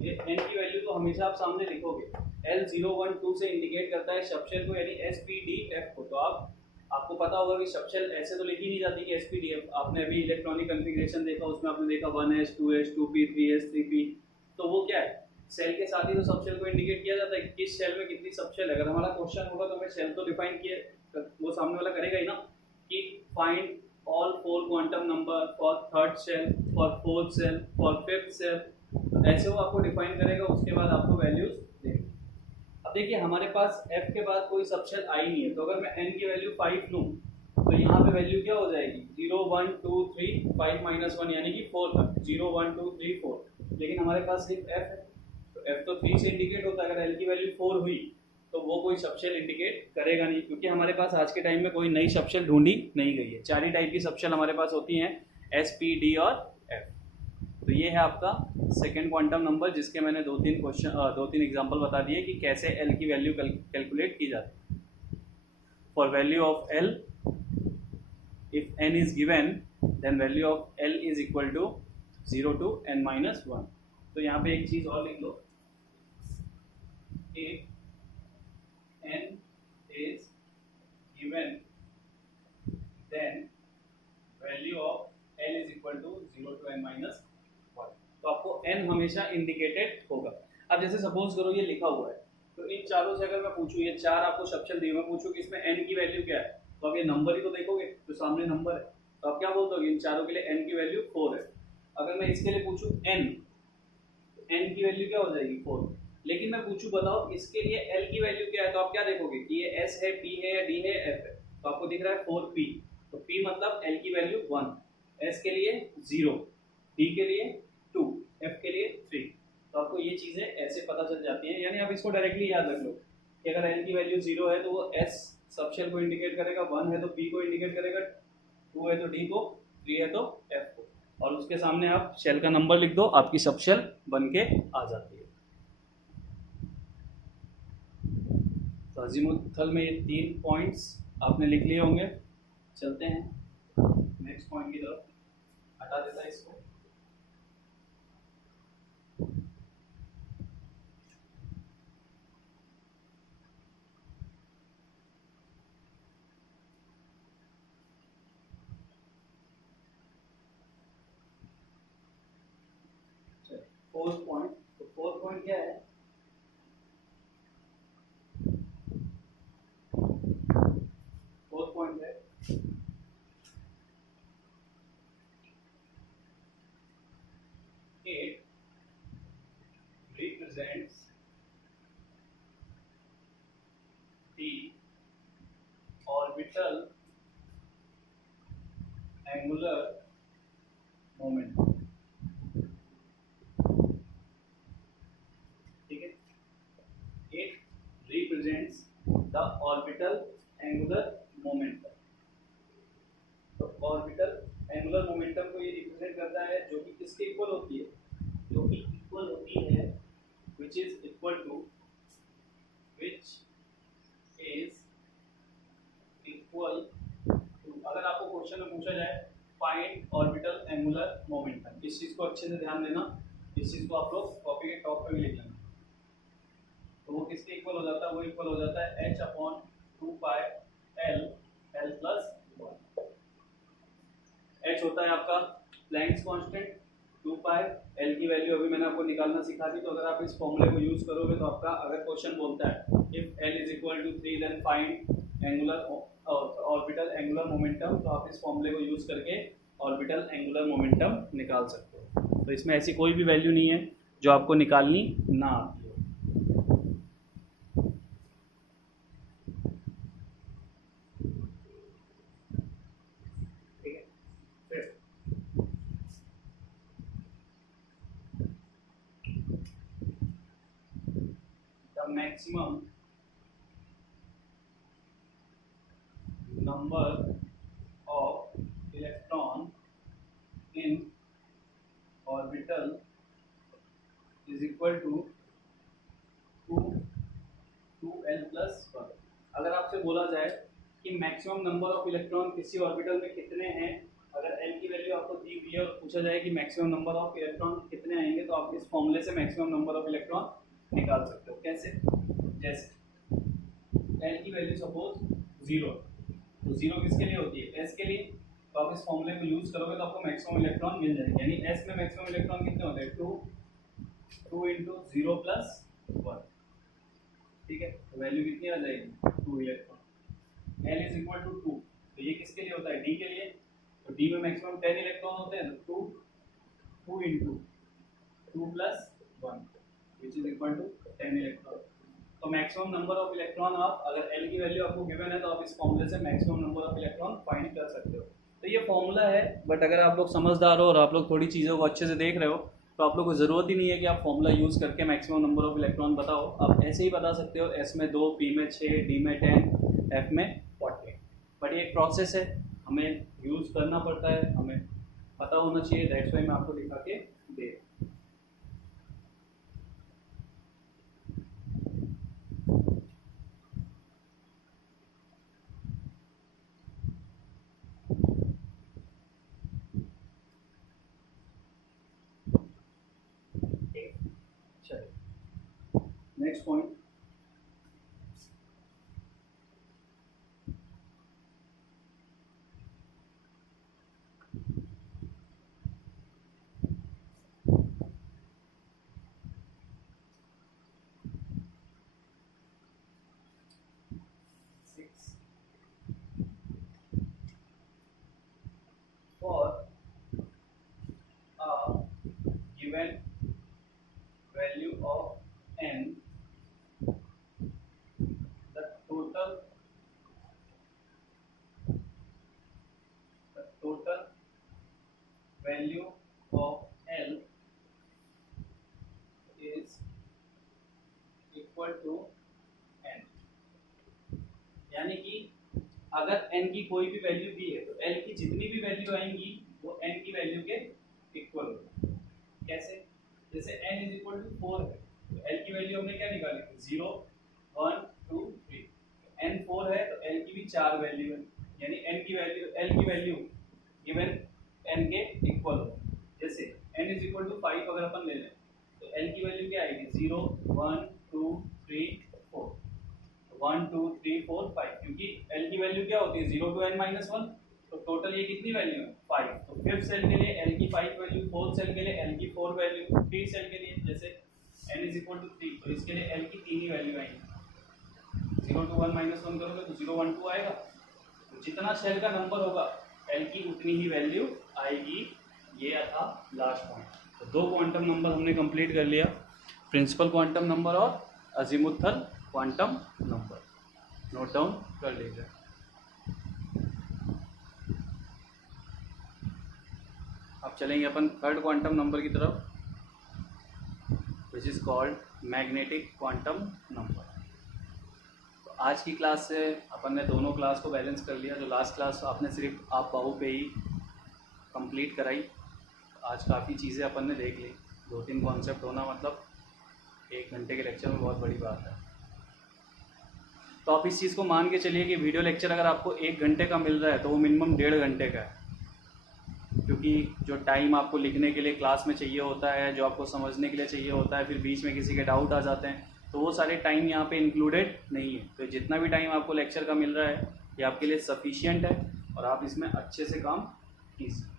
ये n की वैल्यू तो हमेशा आप सामने लिखोगे। l 0 1 2 से इंडिकेट करता है सबशेल को, यानी s p d f को। तो आपको पता होगा कि सबशेल ऐसे तो लिखी नहीं जाती कि s p d f। आपने अभी इलेक्ट्रॉनिक कॉन्फ़िगरेशन देखा, उसमें आपने देखा 1s 2s 2p 3s 3p, तो वो क्या है, सेल के साथ ही तो सबशेल को इंडिकेट किया जाता है कि किस सेल में कितनी सबशेल है। अगर हमारा क्वेश्चन होगा तो हमें सेल तो डिफाइन किए, वो सामने वाला करेगा ही ना कि find all 4 quantum number for third cell, for fourth cell, for fifth cell, ऐसे वो आपको डिफाइन करेगा, उसके बाद आपको वैल्यूज देगा। अब देखिए हमारे पास f के बाद कोई सबशेल आई नहीं है, तो अगर मैं n की वैल्यू 5 लूं तो यहाँ पे वैल्यू क्या हो जाएगी 0 1 2 3 5 माइनस 1, यानी कि 4 तक, 0 1 2 3 4। लेकिन हमारे पास सिर्फ f है, तो f तो 3 से इंडिकेट होता है। अगर l की वैल्यू 4 हुई तो वो कोई सबशेल इंडिकेट करेगा नहीं, क्योंकि हमारे पास आज के टाइम में कोई नई सबशेल ढूंढी नहीं गई है। 4 ही टाइप की सबशेल हमारे पास होती हैं, एस पी डी और एफ। तो ये है आपका सेकेंड क्वांटम नंबर, जिसके मैंने 2-3 एग्जांपल बता दिए कि कैसे एल की वैल्यू कैलकुलेट की जाती है। For value of l, if n is given, then value of l is equal to 0 to n minus 1। तो यहाँ पे एक चीज और लिख लो, n is given, then value of L is equal to 0 to n minus 1। तो आपको n हमेशा इंडिकेटेड होगा। अब जैसे सपोज करो ये लिखा हुआ है, तो इन चारों से अगर मैं पूछूं, ये 4 आपको सबशेल दिए, मैं पूछूं कि इसमें n की वैल्यू क्या है, तो आप ये नंबर ही तो देखोगे, तो सामने नंबर है, तो आप क्या बोलते हो, इन चारों के लिए n की वैल्यू 4 है। अगर मैं इसके लिए पूछूं n, तो n की वैल्यू क्या हो जाएगी 4। लेकिन मैं पूछूं बताओ इसके लिए L की वैल्यू क्या है, तो आप क्या देखोगे कि ये S है, P है या D है, F है। तो आपको दिख रहा है 4P, तो P मतलब L की वैल्यू 1, S के लिए 0, D के लिए 2, F के लिए 3। तो आपको ये चीजें ऐसे पता चल जाती हैं, यानी आप इसको डायरेक्टली याद रख लो कि अगर L की वैल्यू 0 है तो वो S सबशेल को इंडिकेट करेगा, 1 है तो P को इंडिकेट करेगा, 2 है तो D को, 3 है तो F को, और उसके सामने आप शेल का नंबर लिख दो, आपकी सबशेल बन के आ जाती है। तो अजीमुथल में ये 3 पॉइंट्स आपने लिख लिए होंगे। चलते हैं नेक्स्ट पॉइंट की तरफ, हटा देता है इसको। फोर्थ पॉइंट, तो फोर्थ पॉइंट क्या है, फोर्थ पॉइंट है it represents the orbital angular momentum। ठीक है, it represents the orbital angular momentum। तो ऑर्बिटल एंगुलर मोमेंटम को ये रिप्रेजेंट करता है, जो कि किसके इक्वल होती है, जो कि इक्वल होती है which is equal to, which is equal to, अगर आपको क्वेश्चन में पूछा जाए फाइंड ऑर्बिटल एंगुलर मोमेंटम, इस चीज को अच्छे से ध्यान देना, इस चीज को आप लोग कॉपी के टॉप पे भी लिख लेना। तो वो किसके इक्वल हो जाता है, वो इक्वल हो जाता है h/2πl l प्लस 1। h होता है आपका प्लैंक्स कांस्टेंट, 2π l की वैल्यू अभी मैंने आपको निकालना सिखा दी। तो अगर आप इस फॉर्मूले को यूज करोगे तो आपका अगर क्वेश्चन बोलता है if l is equal to 3 then find angular orbital angular momentum, तो आप इस फॉर्मूले को यूज करके ऑर्बिटल एंगुलर मोमेंटम निकाल सकते हो। तो इसमें ऐसी कोई भी वैल्यू नहीं है जो आपको निकालनी ना आती हो। ठीक है, फिर the maximum number of electron in orbital is equal to 2l plus 1। अगर आपसे बोला जाए कि मैक्सिमम नंबर ऑफ इलेक्ट्रॉन किसी ऑर्बिटल में कितने हैं, अगर l की वैल्यू आपको दी हुई है और पूछा जाए कि मैक्सिमम नंबर ऑफ इलेक्ट्रॉन कितने आएंगे, तो आप इस फॉर्मूले से मैक्सिमम नंबर ऑफ इलेक्ट्रॉन निकाल सकते हो। कैसे? जैसे l की वैल्यू सपोज 0, तो 0 किसके लिए होती है? s के लिए। तो आप इस फॉर्मूले को यूज करोगे तो आपको मैक्सिमम इलेक्ट्रॉन मिल जाएंगे। यानी s में मैक्सिमम इलेक्ट्रॉन कितने होते हैं? 2 into 0 plus 1। ठीक है, तो वैल्यू कितनी आ जाएगी? 2 electron. l is equal to 2, तो ये किसके लिए होता है? d के लिए। तो d में मैक्सिमम 10 इलेक्ट्रॉन होते हैं, तो 2 into 2 plus 1 which is equal to 10 electron. तो मैक्सिमम नंबर ऑफ इलेक्ट्रॉन आप अगर l की वैल्यू आपको गिवन है तो आप इस फॉर्मूले से maximum number of electron find कर सकते हो। तो ये फॉर्मूला है, बट अगर आप लोग समझदार हो और आप लोग थोड़ी चीज़ों को अच्छे से देख रहे हो तो आप लोग को ज़रूरत ही नहीं है कि आप फॉर्मूला यूज़ करके मैक्सिमम नंबर ऑफ इलेक्ट्रॉन बताओ। आप ऐसे ही बता सकते हो, s में 2, p में 6, d में 10, f में 40। बट ये एक प्रोसेस है, हमें यूज़ करना पड़ता है, हमें पता होना चाहिए। दैट्स वाई मैं आपको दिखा के दे। Next point, for a given value of n, the total value of l is equal to n। यानी कि अगर n की कोई भी वैल्यू दी है तो l की जितनी भी वैल्यू आएंगी वो n की वैल्यू के इक्वल होगी। कैसे? जैसे n इज इक्वल टू 4 है तो l की वैल्यू हमने क्या निकाली थी? 0, 1, 2, 3। n 4 है तो l की भी 4 वैल्यू है, यानी n की वैल्यू l की वैल्यू गिवन n के इक्वल हो। जैसे n इज इक्वल टू 5 अगर अपन ले लें तो l की वैल्यू क्या आएगी? 0, 1, 2, 3, 4। 1, 2, 3, 4, 5, क्योंकि l की वैल्यू क्या होती है? 0 to n minus 1। तो टोटल ये कितनी वैल्यू है? 5। तो फिफ्थ सेल के लिए l की 5 वैल्यू, फोर्थ सेल के लिए l की 4 वैल्यू, थ्री सेल के लिए जैसे n इज इक्वल टू 3 तो इसके लिए l की 3 ही वैल्यू आएंगी। 0 to 1 minus 1 करोगे तो 0, 1, 2 आएगा। तो जितना सेल का नंबर होगा l की उतनी ही वैल्यू आएगी। ये था लास्ट पॉइंट। तो 2 क्वांटम नंबर हमने कंप्लीट कर लिया, प्रिंसिपल क्वांटम नंबर और azimuthal quantum number. Note down कर लीजिए। अब चलेंगे अपन थर्ड क्वांटम नंबर की तरफ, which is called magnetic quantum number. तो आज की क्लास से अपन ने दोनों क्लास को बैलेंस कर लिया। जो लास्ट क्लास आपने सिर्फ आप बाहु पे ही कंप्लीट कराई, आज काफ़ी चीज़ें अपन ने देख ली। 2-3 कॉन्सेप्ट होना मतलब 1 घंटे के लेक्चर में बहुत बड़ी बात है। तो आप इस चीज़ को मान के चलिए कि वीडियो लेक्चर अगर आपको 1 घंटे का मिल रहा है तो वो मिनिमम 1.5 घंटे का है, क्योंकि जो टाइम आपको लिखने के लिए क्लास में चाहिए होता है, जो आपको समझने के लिए चाहिए होता है, फिर बीच में किसी के डाउट आ जाते हैं तो वो सारे टाइम यहाँ पे इंक्लूडेड नहीं है। तो जितना भी टाइम आपको लेक्चर का मिल रहा है ये आपके लिए सफिशिएंट है और आप इसमें अच्छे से काम कीजिए।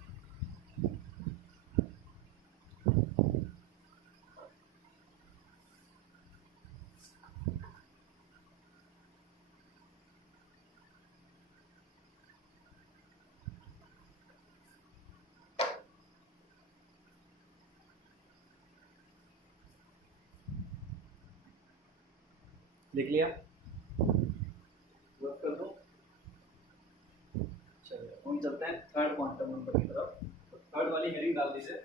लिख लिया? वर्क कर दो। चलिए हम चलते हैं थर्ड क्वांटम नंबर की तरफ। तो थर्ड वाली हेडिंग डाल दीजिए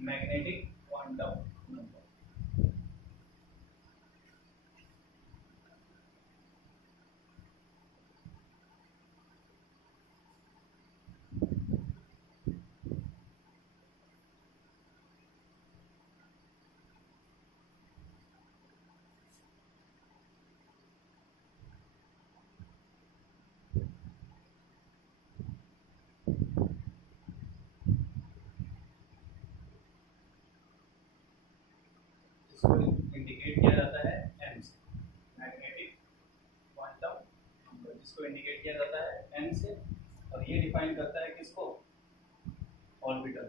मैग्नेटिक क्वांटम नंबर। इसको इंडिकेट किया जाता है m से, मैग्नेटिक क्वांटम नंबर जिसको इंडिकेट किया जाता है m से, और ये डिफाइन करता है किसको? ऑर्बिटल।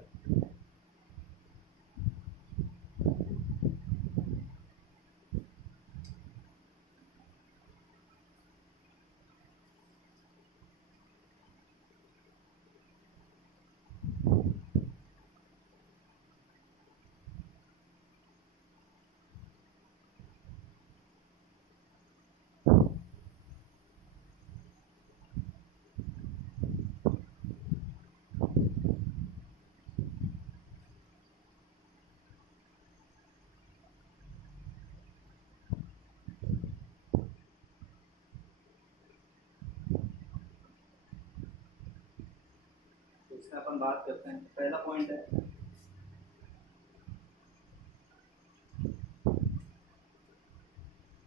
इसमें अपन बात करते हैं, पहला पॉइंट है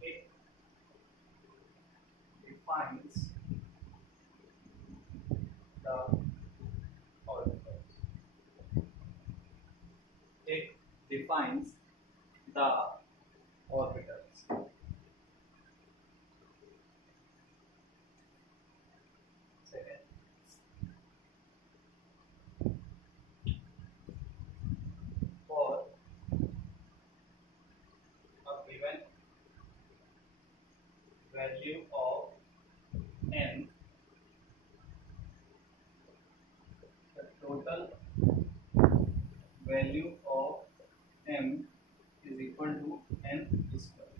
it defines the orbitals. It defines the orbitals. Second, for a given value of n, the total value of m is equal to n square।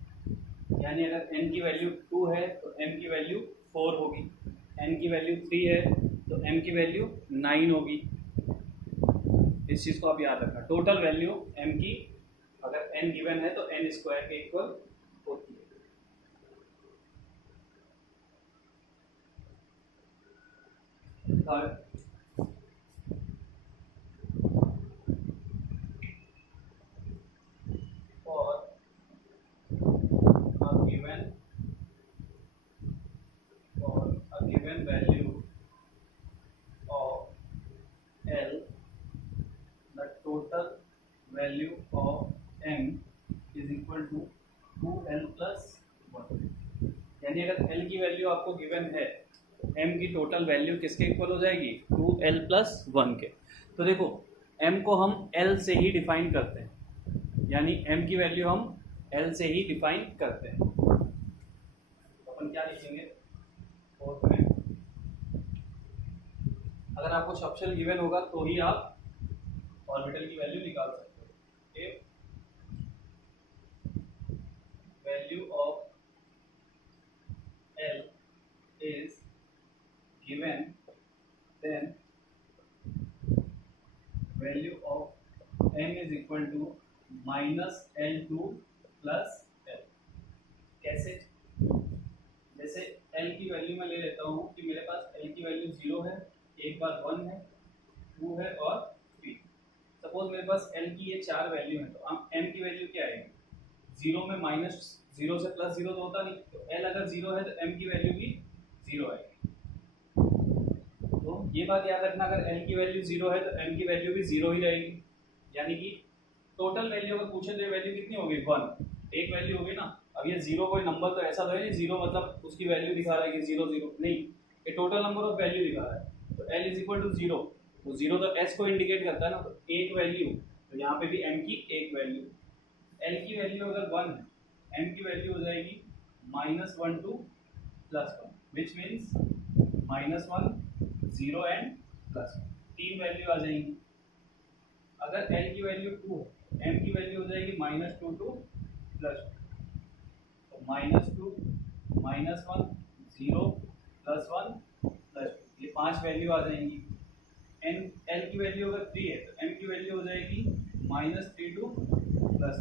यानी अगर n की वैल्यू 2 है तो m की वैल्यू 4 होगी, n की value 3 है तो m की वैल्यू 9 होगी। इस चीज को आप याद रखना, टोटल वैल्यू m की अगर n गिवन है तो n स्क्वायर के इक्वल होती है। Third, a given value of L, the total value of M is equal to 2L plus 1। यानी अगर L की वैल्यू आपको गिवन है तो M की टोटल वैल्यू किसके इक्वल हो जाएगी? 2L plus 1 के। तो देखो M को हम L से ही डिफाइन करते हैं, यानी M की वैल्यू हम L से ही डिफाइन करते हैं। तो अपन क्या लिखेंगे? फोर्थ में अगर आपको सब्शल गिवन होगा तो ही आप ऑर्बिटल की वैल्यू निकाल सकते हो। If value of L is given, then value of M is equal to minus L2 plus L। कैसे? जैसे L की वैल्यू मैं ले लेता हूँ कि मेरे पास L की वैल्यू 0 है, एक बार 1 है, 2 है और 3। सपोज मेरे पास L की ये 4 वैल्यू है तो अब M की वैल्यू क्या आएगी? 0 में माइनस 0 से प्लस 0 तो होता नहीं, तो L अगर 0 है तो M की वैल्यू भी 0 आएगी। तो ये बात याद रखना, अगर L की वैल्यू 0 है तो M की वैल्यू भी 0 ही रहेगी। यानी कि टोटल वैल्यू अगर पूछे तो ये वैल्यू कितनी होगी? 1। एक वैल्यू होगी ना, अब ये जीरो कोई नंबर तो ऐसा तो है नहीं, जीरो मतलब उसकी वैल्यू दिखा रहा है कि जीरो जीरो, नहीं, ये टोटल नंबर ऑफ वैल्यू दिखा रहा है। तो l is equal to zero, तो जीरो तो एस को इंडिकेट करता है ना, तो एक वैल्यू, तो यहाँ पे भी एम की एक वैल्यू, एल की वैल्यू अगर 1 है, एम की वैल्यू हो जाएगी -1 टू +1, विच मीन्स -1 0 एंड +1, तीन वैल्यू आ जाएंगी। अगर एल की वैल्यू 2 है, एम की वैल्यू हो जाएगी -2 टू +2, तो -2 -1 0 +1 +2, ये पांच वैल्यू आ जाएंगी। एन एल की वैल्यू अगर 3 है तो एम की वैल्यू हो जाएगी -3 टू +3,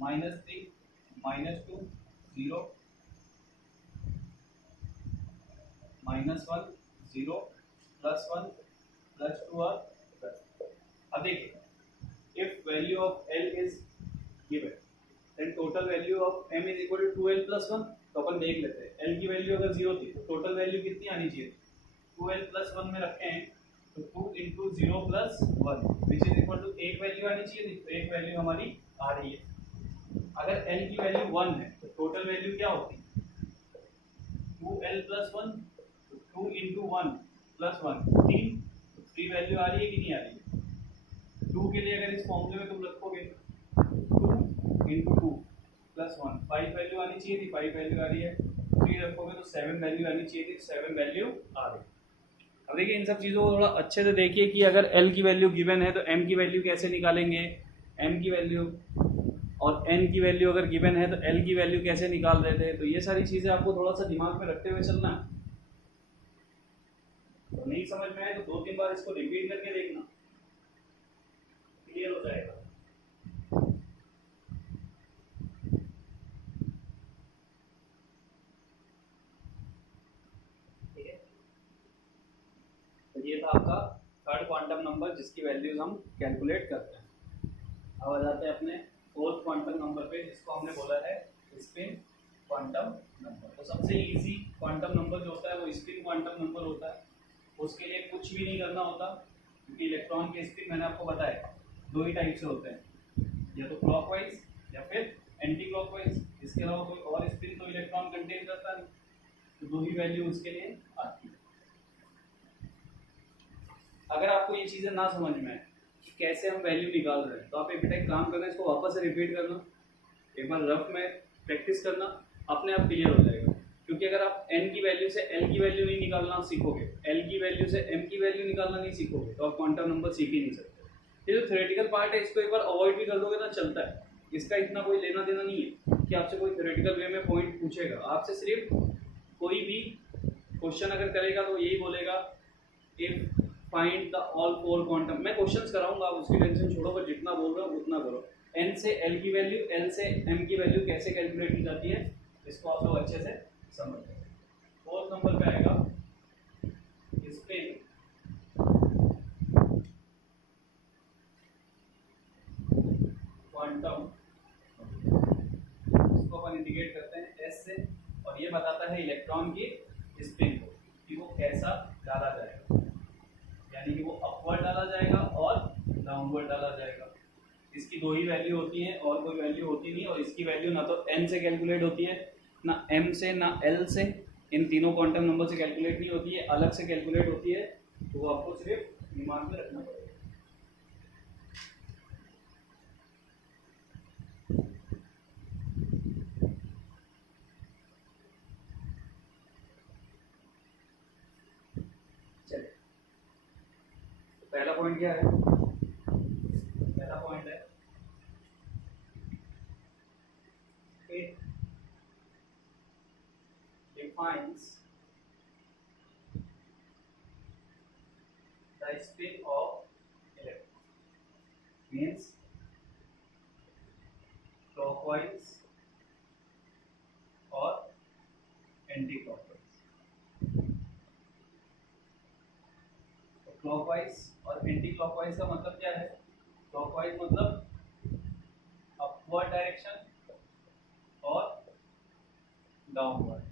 -3 -2 0 -1 0 +1 +2 और +2। अब देखिए, if value of L is given then total value of M is equal to 2L plus 1, तो अपन देख लेते हैं L की वैल्यू अगर 0 थी तो टोटल वैल्यू कितनी आनी चाहिए, 2L plus 1 में रखे हैं तो 2 into 0 plus 1 which is equal to एक वैल्यू आनी चाहिए थी, तो एक वैल्यू हमारी आ रही है। अगर L की वैल्यू 1 है तो टोटल वैल्यू क्या होती है, 2L plus 1, तो 2 into 1 plus 1 3, तो 3 वैल्यू आ रही है कि नहीं आ रही है। 2 के लिए अगर इस फॉर्मूले में तुम रखोगे 2 into 2 plus 1, 5 वैल्यू आनी चाहिए थी, 5 वैल्यू आ रही है, 3 रखोगे तो 7 वैल्यू आनी चाहिए थी, 7 वैल्यू आ रही है। अब देखिए इन सब चीज़ों को थोड़ा अच्छे से देखिए कि अगर L की वैल्यू गिवन है तो M की वैल्यू कैसे निकालेंगे, M की वैल्यू, और N की वैल्यू अगर गिवन है तो L की वैल्यू कैसे निकाल रहे थे, तो ये सारी चीज़ें आपको थोड़ा सा दिमाग में रखते हुए चलना है। तो नहीं समझ में आए तो 2-3 बार इसको रिपीट करके देखना, क्लियर हो जाएगा। ठीक है, तो ये था आपका थर्ड क्वांटम नंबर जिसकी वैल्यूज हम कैलकुलेट करते हैं। अब आ जाते हैं अपने फोर्थ क्वांटम नंबर पे जिसको हमने बोला है स्पिन क्वांटम नंबर। तो सबसे इजी क्वांटम नंबर जो होता है वो स्पिन क्वांटम नंबर होता है। उसके लिए कुछ भी नहीं करना होता, क्योंकि इलेक्ट्रॉन के स्पिन मैंने आपको बताया दो ही टाइप से होते हैं, या तो क्लॉकवाइज या फिर एंटी क्लॉकवाइज। इसके अलावा कोई और स्पिन तो इलेक्ट्रॉन कंटेन करता नहीं, तो दो ही वैल्यू उसके लिए आती है। अगर आपको ये चीज़ें ना समझ में आए कि कैसे हम वैल्यू निकाल रहे हैं तो आप एक काम करना, इसको वापस से रिपीट करना, एक बार रफ में प्रैक्टिस करना, अपने आप क्लियर हो जाएगा। क्योंकि अगर आप n की वैल्यू से l की वैल्यू नहीं निकालना सीखोगे, l की वैल्यू से m की वैल्यू निकालना नहीं सीखोगे तो आप क्वांटम नंबर सीख ही नहीं सकते। ये जो थ्योरेटिकल पार्ट है इसको एक बार अवॉइड भी कर दोगे ना चलता है, इसका इतना कोई लेना देना नहीं है कि आपसे कोई थ्योरेटिकल वे में पॉइंट पूछेगा। आपसे सिर्फ कोई भी क्वेश्चन अगर करेगा तो यही बोलेगा if find the all four quantum. मैं क्वेश्चंस कराऊंगा, आप उसकी टेंशन छोड़ो, पर जितना बोल रहा हूँ उतना करो। n से l की वैल्यू, l से m की वैल्यू कैसे कैलकुलेट की जाती है इसको आप लोग अच्छे से समझ लो। फोर्थ नंबर पे आएगा स्पिन क्वांटम, इसको अपन इंडिकेट करते हैं s से, और ये बताता है इलेक्ट्रॉन की स्पिन को कि वो कैसा डाला जाएगा, यानी कि वो अपवर्ड डाला जाएगा और डाउनवर्ड डाला जाएगा। इसकी दो ही वैल्यू होती है और कोई वैल्यू होती नहीं, और इसकी वैल्यू ना तो n से कैलकुलेट होती है, ना m से, ना l से, इन तीनों क्वांटम नंबर से कैलकुलेट नहीं होती है, अलग से कैलकुलेट होती है। तो वो आपको सिर्फ दिमाग में रखना पड़ेगा। चलिए, तो पहला पॉइंट क्या है, पहला पॉइंट है it defines the spin of electron, means clockwise और एंटी क्लॉकवाइज। तो क्लॉकवाइज और एंटी क्लॉकवाइज का मतलब क्या है, क्लॉकवाइज मतलब अपवर्ड डायरेक्शन और डाउनवर्ड।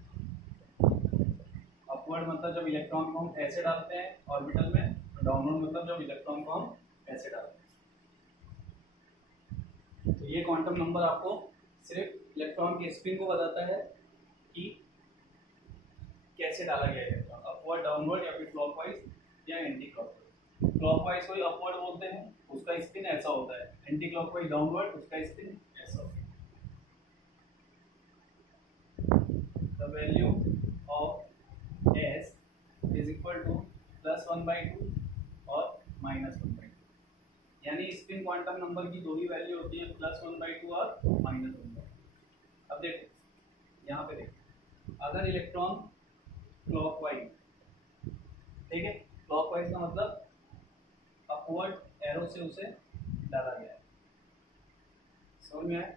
अपवर्ड मतलब जब इलेक्ट्रॉन को हम ऐसे डालते हैं ऑर्बिटल में, डाउनवर्ड मतलब जब इलेक्ट्रॉन को हम ऐसे डालते हैं। तो ये क्वांटम नंबर आपको सिर्फ इलेक्ट्रॉन के स्पिन को बताता है कि कैसे डाला गया इलेक्ट्रॉन, अपवर्ड, डाउनवर्ड या फिर क्लॉकवाइज या एंटी क्लॉकवाइज। क्लॉकवाइज को अपवर्ड बोलते हैं, उसका स्पिन ऐसा होता है, एंटी क्लॉकवाइज डाउनवर्ड, उसका स्पिन ऐसा होता है। The value of s is equal to +1/2 और -1/2, यानी स्पिन क्वांटम नंबर की दो ही वैल्यू होती है, +1/2 और -1/2। अब देखो यहाँ पे देखो, अगर इलेक्ट्रॉन क्लॉकवाइज, ठीक है, क्लॉकवाइज का मतलब अपवर्ड एरो से उसे डाला गया है, समझ में आया?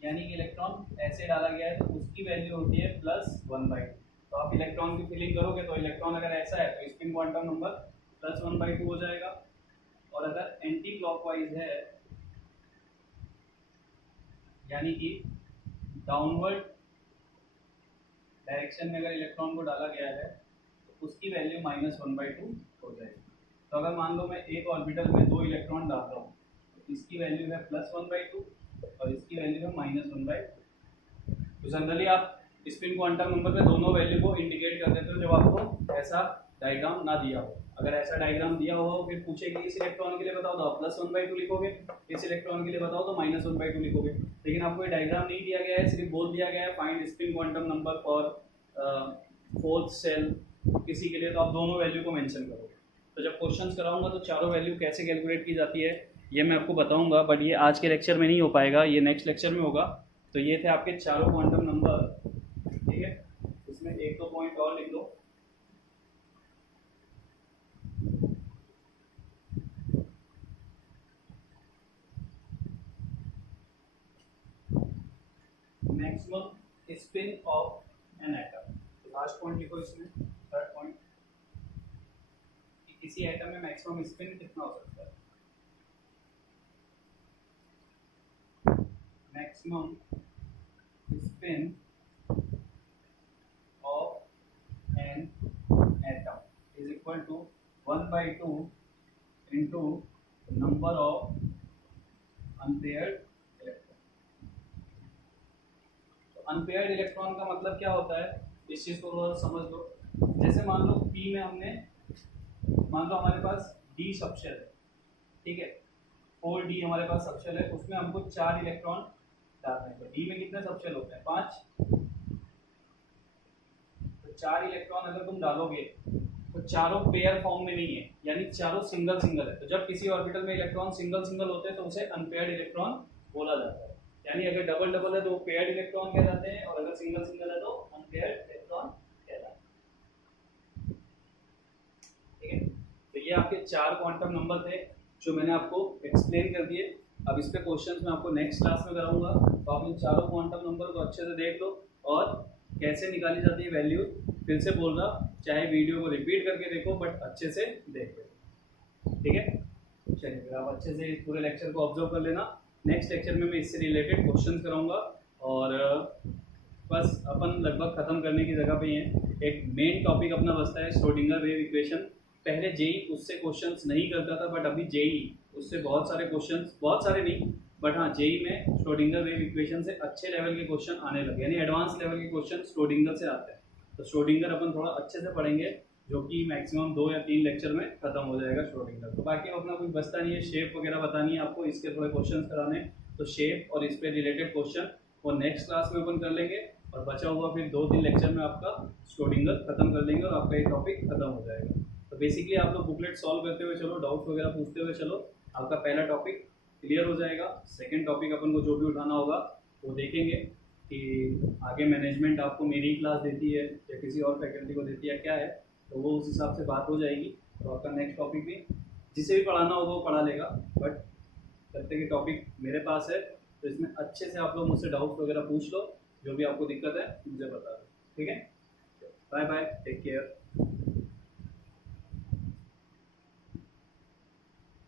यानी कि इलेक्ट्रॉन ऐसे डाला गया है तो उसकी वैल्यू होती है +1/2। तो आप इलेक्ट्रॉन की फिलिंग करोगे तो इलेक्ट्रॉन अगर ऐसा है तो स्पिन क्वांटम नंबर +1/2 हो जाएगा, और अगर एंटी क्लॉकवाइज है यानी कि डाउनवर्ड डायरेक्शन में अगर इलेक्ट्रॉन को डाला गया है तो उसकी वैल्यू -1/2 हो जाएगी। तो अगर मान लो मैं एक ऑर्बिटल में 2 इलेक्ट्रॉन डाल रहा हूँ तो इसकी वैल्यू है +1/2 और इसकी वैल्यू है -1/2। तो जनरली आप स्पिन क्वांटम नंबर पे दोनों वैल्यू को इंडिकेट कर देते हो जब आपको ऐसा डायग्राम ना दिया हो। अगर ऐसा डायग्राम दिया हो फिर पूछेगी इस इलेक्ट्रॉन के लिए बताओ तो आप +1/2 लिखोगे, इस इलेक्ट्रॉन के लिए बताओ तो -1/2 लिखोगे। लेकिन आपको ये डायग्राम नहीं दिया गया है, सिर्फ बोल दिया गया है find spin quantum number for fourth shell, किसी के लिए तो आप दोनों वैल्यू को मेंशन करोगे। तो जब क्वेश्चंस कराऊंगा तो चारों वैल्यू कैसे कैलकुलेट की जाती है ये मैं आपको बताऊंगा, बट ये आज के लेक्चर में नहीं हो पाएगा, ये नेक्स्ट लेक्चर में होगा। तो ये थे आपके चारों क्वांटम नंबर, ठीक है। इसमें एक दो पॉइंट और लिख लो। Maximum spin of an atom, last point लिखो इसमें, थर्ड पॉइंट, कि किसी एटम में मैक्सिमम स्पिन कितना हो सकता है। Maximum spin of an atom is equal to 1/2 into number of unpaired electron. तो अनपेयर्ड इलेक्ट्रॉन का मतलब क्या होता है, इस चीज को थोड़ा समझ लो। जैसे मान लो P में हमने, मान लो हमारे पास D सबशेल है, ठीक है, 4D हमारे पास सबशेल है, उसमें हमको 4 इलेक्ट्रॉन डालने हैं। तो D में कितने सबशेल होते हैं, 5। तो 4 इलेक्ट्रॉन अगर तुम डालोगे तो चारों पेयर फॉर्म में नहीं है, यानी चारों सिंगल सिंगल है। तो जब किसी ऑर्बिटल में इलेक्ट्रॉन सिंगल सिंगल होते हैं तो उसे अनपेयर्ड इलेक्ट्रॉन बोला जाता है। यानी अगर डबल डबल है तो पेयर्ड इलेक्ट्रॉन कहलाते हैं, और अगर सिंगल सिंगल है तो अनपेयर्ड इलेक्ट्रॉन कहलाते हैं, ठीक है। तो ये आपके 4 क्वांटम नंबर थे जो मैंने आपको एक्सप्लेन कर दिए। अब इस पे क्वेश्चंस मैं आपको नेक्स्ट क्लास में कराऊंगा, तो आप इन चारों क्वांटम नंबर को अच्छे से देख लो और कैसे निकाली जाती है वैल्यू, फिर से बोल रहा, चाहे वीडियो को रिपीट करके देखो बट अच्छे से देख लो, ठीक है। चलिए फिर आप अच्छे से इस पूरे लेक्चर को ऑब्जर्व कर लेना। नेक्स्ट लेक्चर में मैं इससे रिलेटेड क्वेश्चन कराऊंगा, और बस अपन लगभग खत्म करने की जगह पे ही हैं। एक मेन टॉपिक अपना बचता है श्रोडिंगर वेव इक्वेशन। पहले जेई उससे क्वेश्चंस नहीं करता था, बट अभी जेई उससे बहुत सारे क्वेश्चंस, बहुत सारे नहीं बट हाँ, जेई में श्रोडिंगर वेव इक्वेशन से अच्छे लेवल के क्वेश्चन आने लगे, यानी एडवांस लेवल के क्वेश्चन श्रोडिंगर से आते हैं। तो श्रोडिंगर अपन थोड़ा अच्छे से पढ़ेंगे, जो कि मैक्सिमम 2 या 3 लेक्चर में खत्म हो जाएगा श्रोडिंगर। तो बाकी अपना कुछ बचता नहीं है, शेप वगैरह बतानी है आपको, इसके थोड़े क्वेश्चन कराने, तो शेप और इस पे रिलेटेड क्वेश्चन वो नेक्स्ट क्लास में अपन कर लेंगे, और बचा हुआ फिर 2-3 लेक्चर में आपका श्रोडिंगर खत्म कर लेंगे और आपका ये टॉपिक खत्म हो जाएगा। तो बेसिकली आप लोग बुकलेट सॉल्व करते हुए चलो, डाउट्स वगैरह पूछते हुए चलो, आपका पहला टॉपिक क्लियर हो जाएगा। सेकंड टॉपिक अपन को जो भी उठाना होगा वो देखेंगे कि आगे मैनेजमेंट आपको मेरी क्लास देती है या किसी और फैकल्टी को देती है क्या है, तो वो उस हिसाब से बात हो जाएगी। तो आपका नेक्स्ट टॉपिक भी जिसे भी पढ़ाना होगा वो पढ़ा लेगा, बट करते कि टॉपिक मेरे पास है, तो इसमें अच्छे से आप लोग मुझसे डाउट्स वगैरह पूछ लो, जो भी आपको दिक्कत है मुझे बता दो, ठीक है। Bye bye, take care.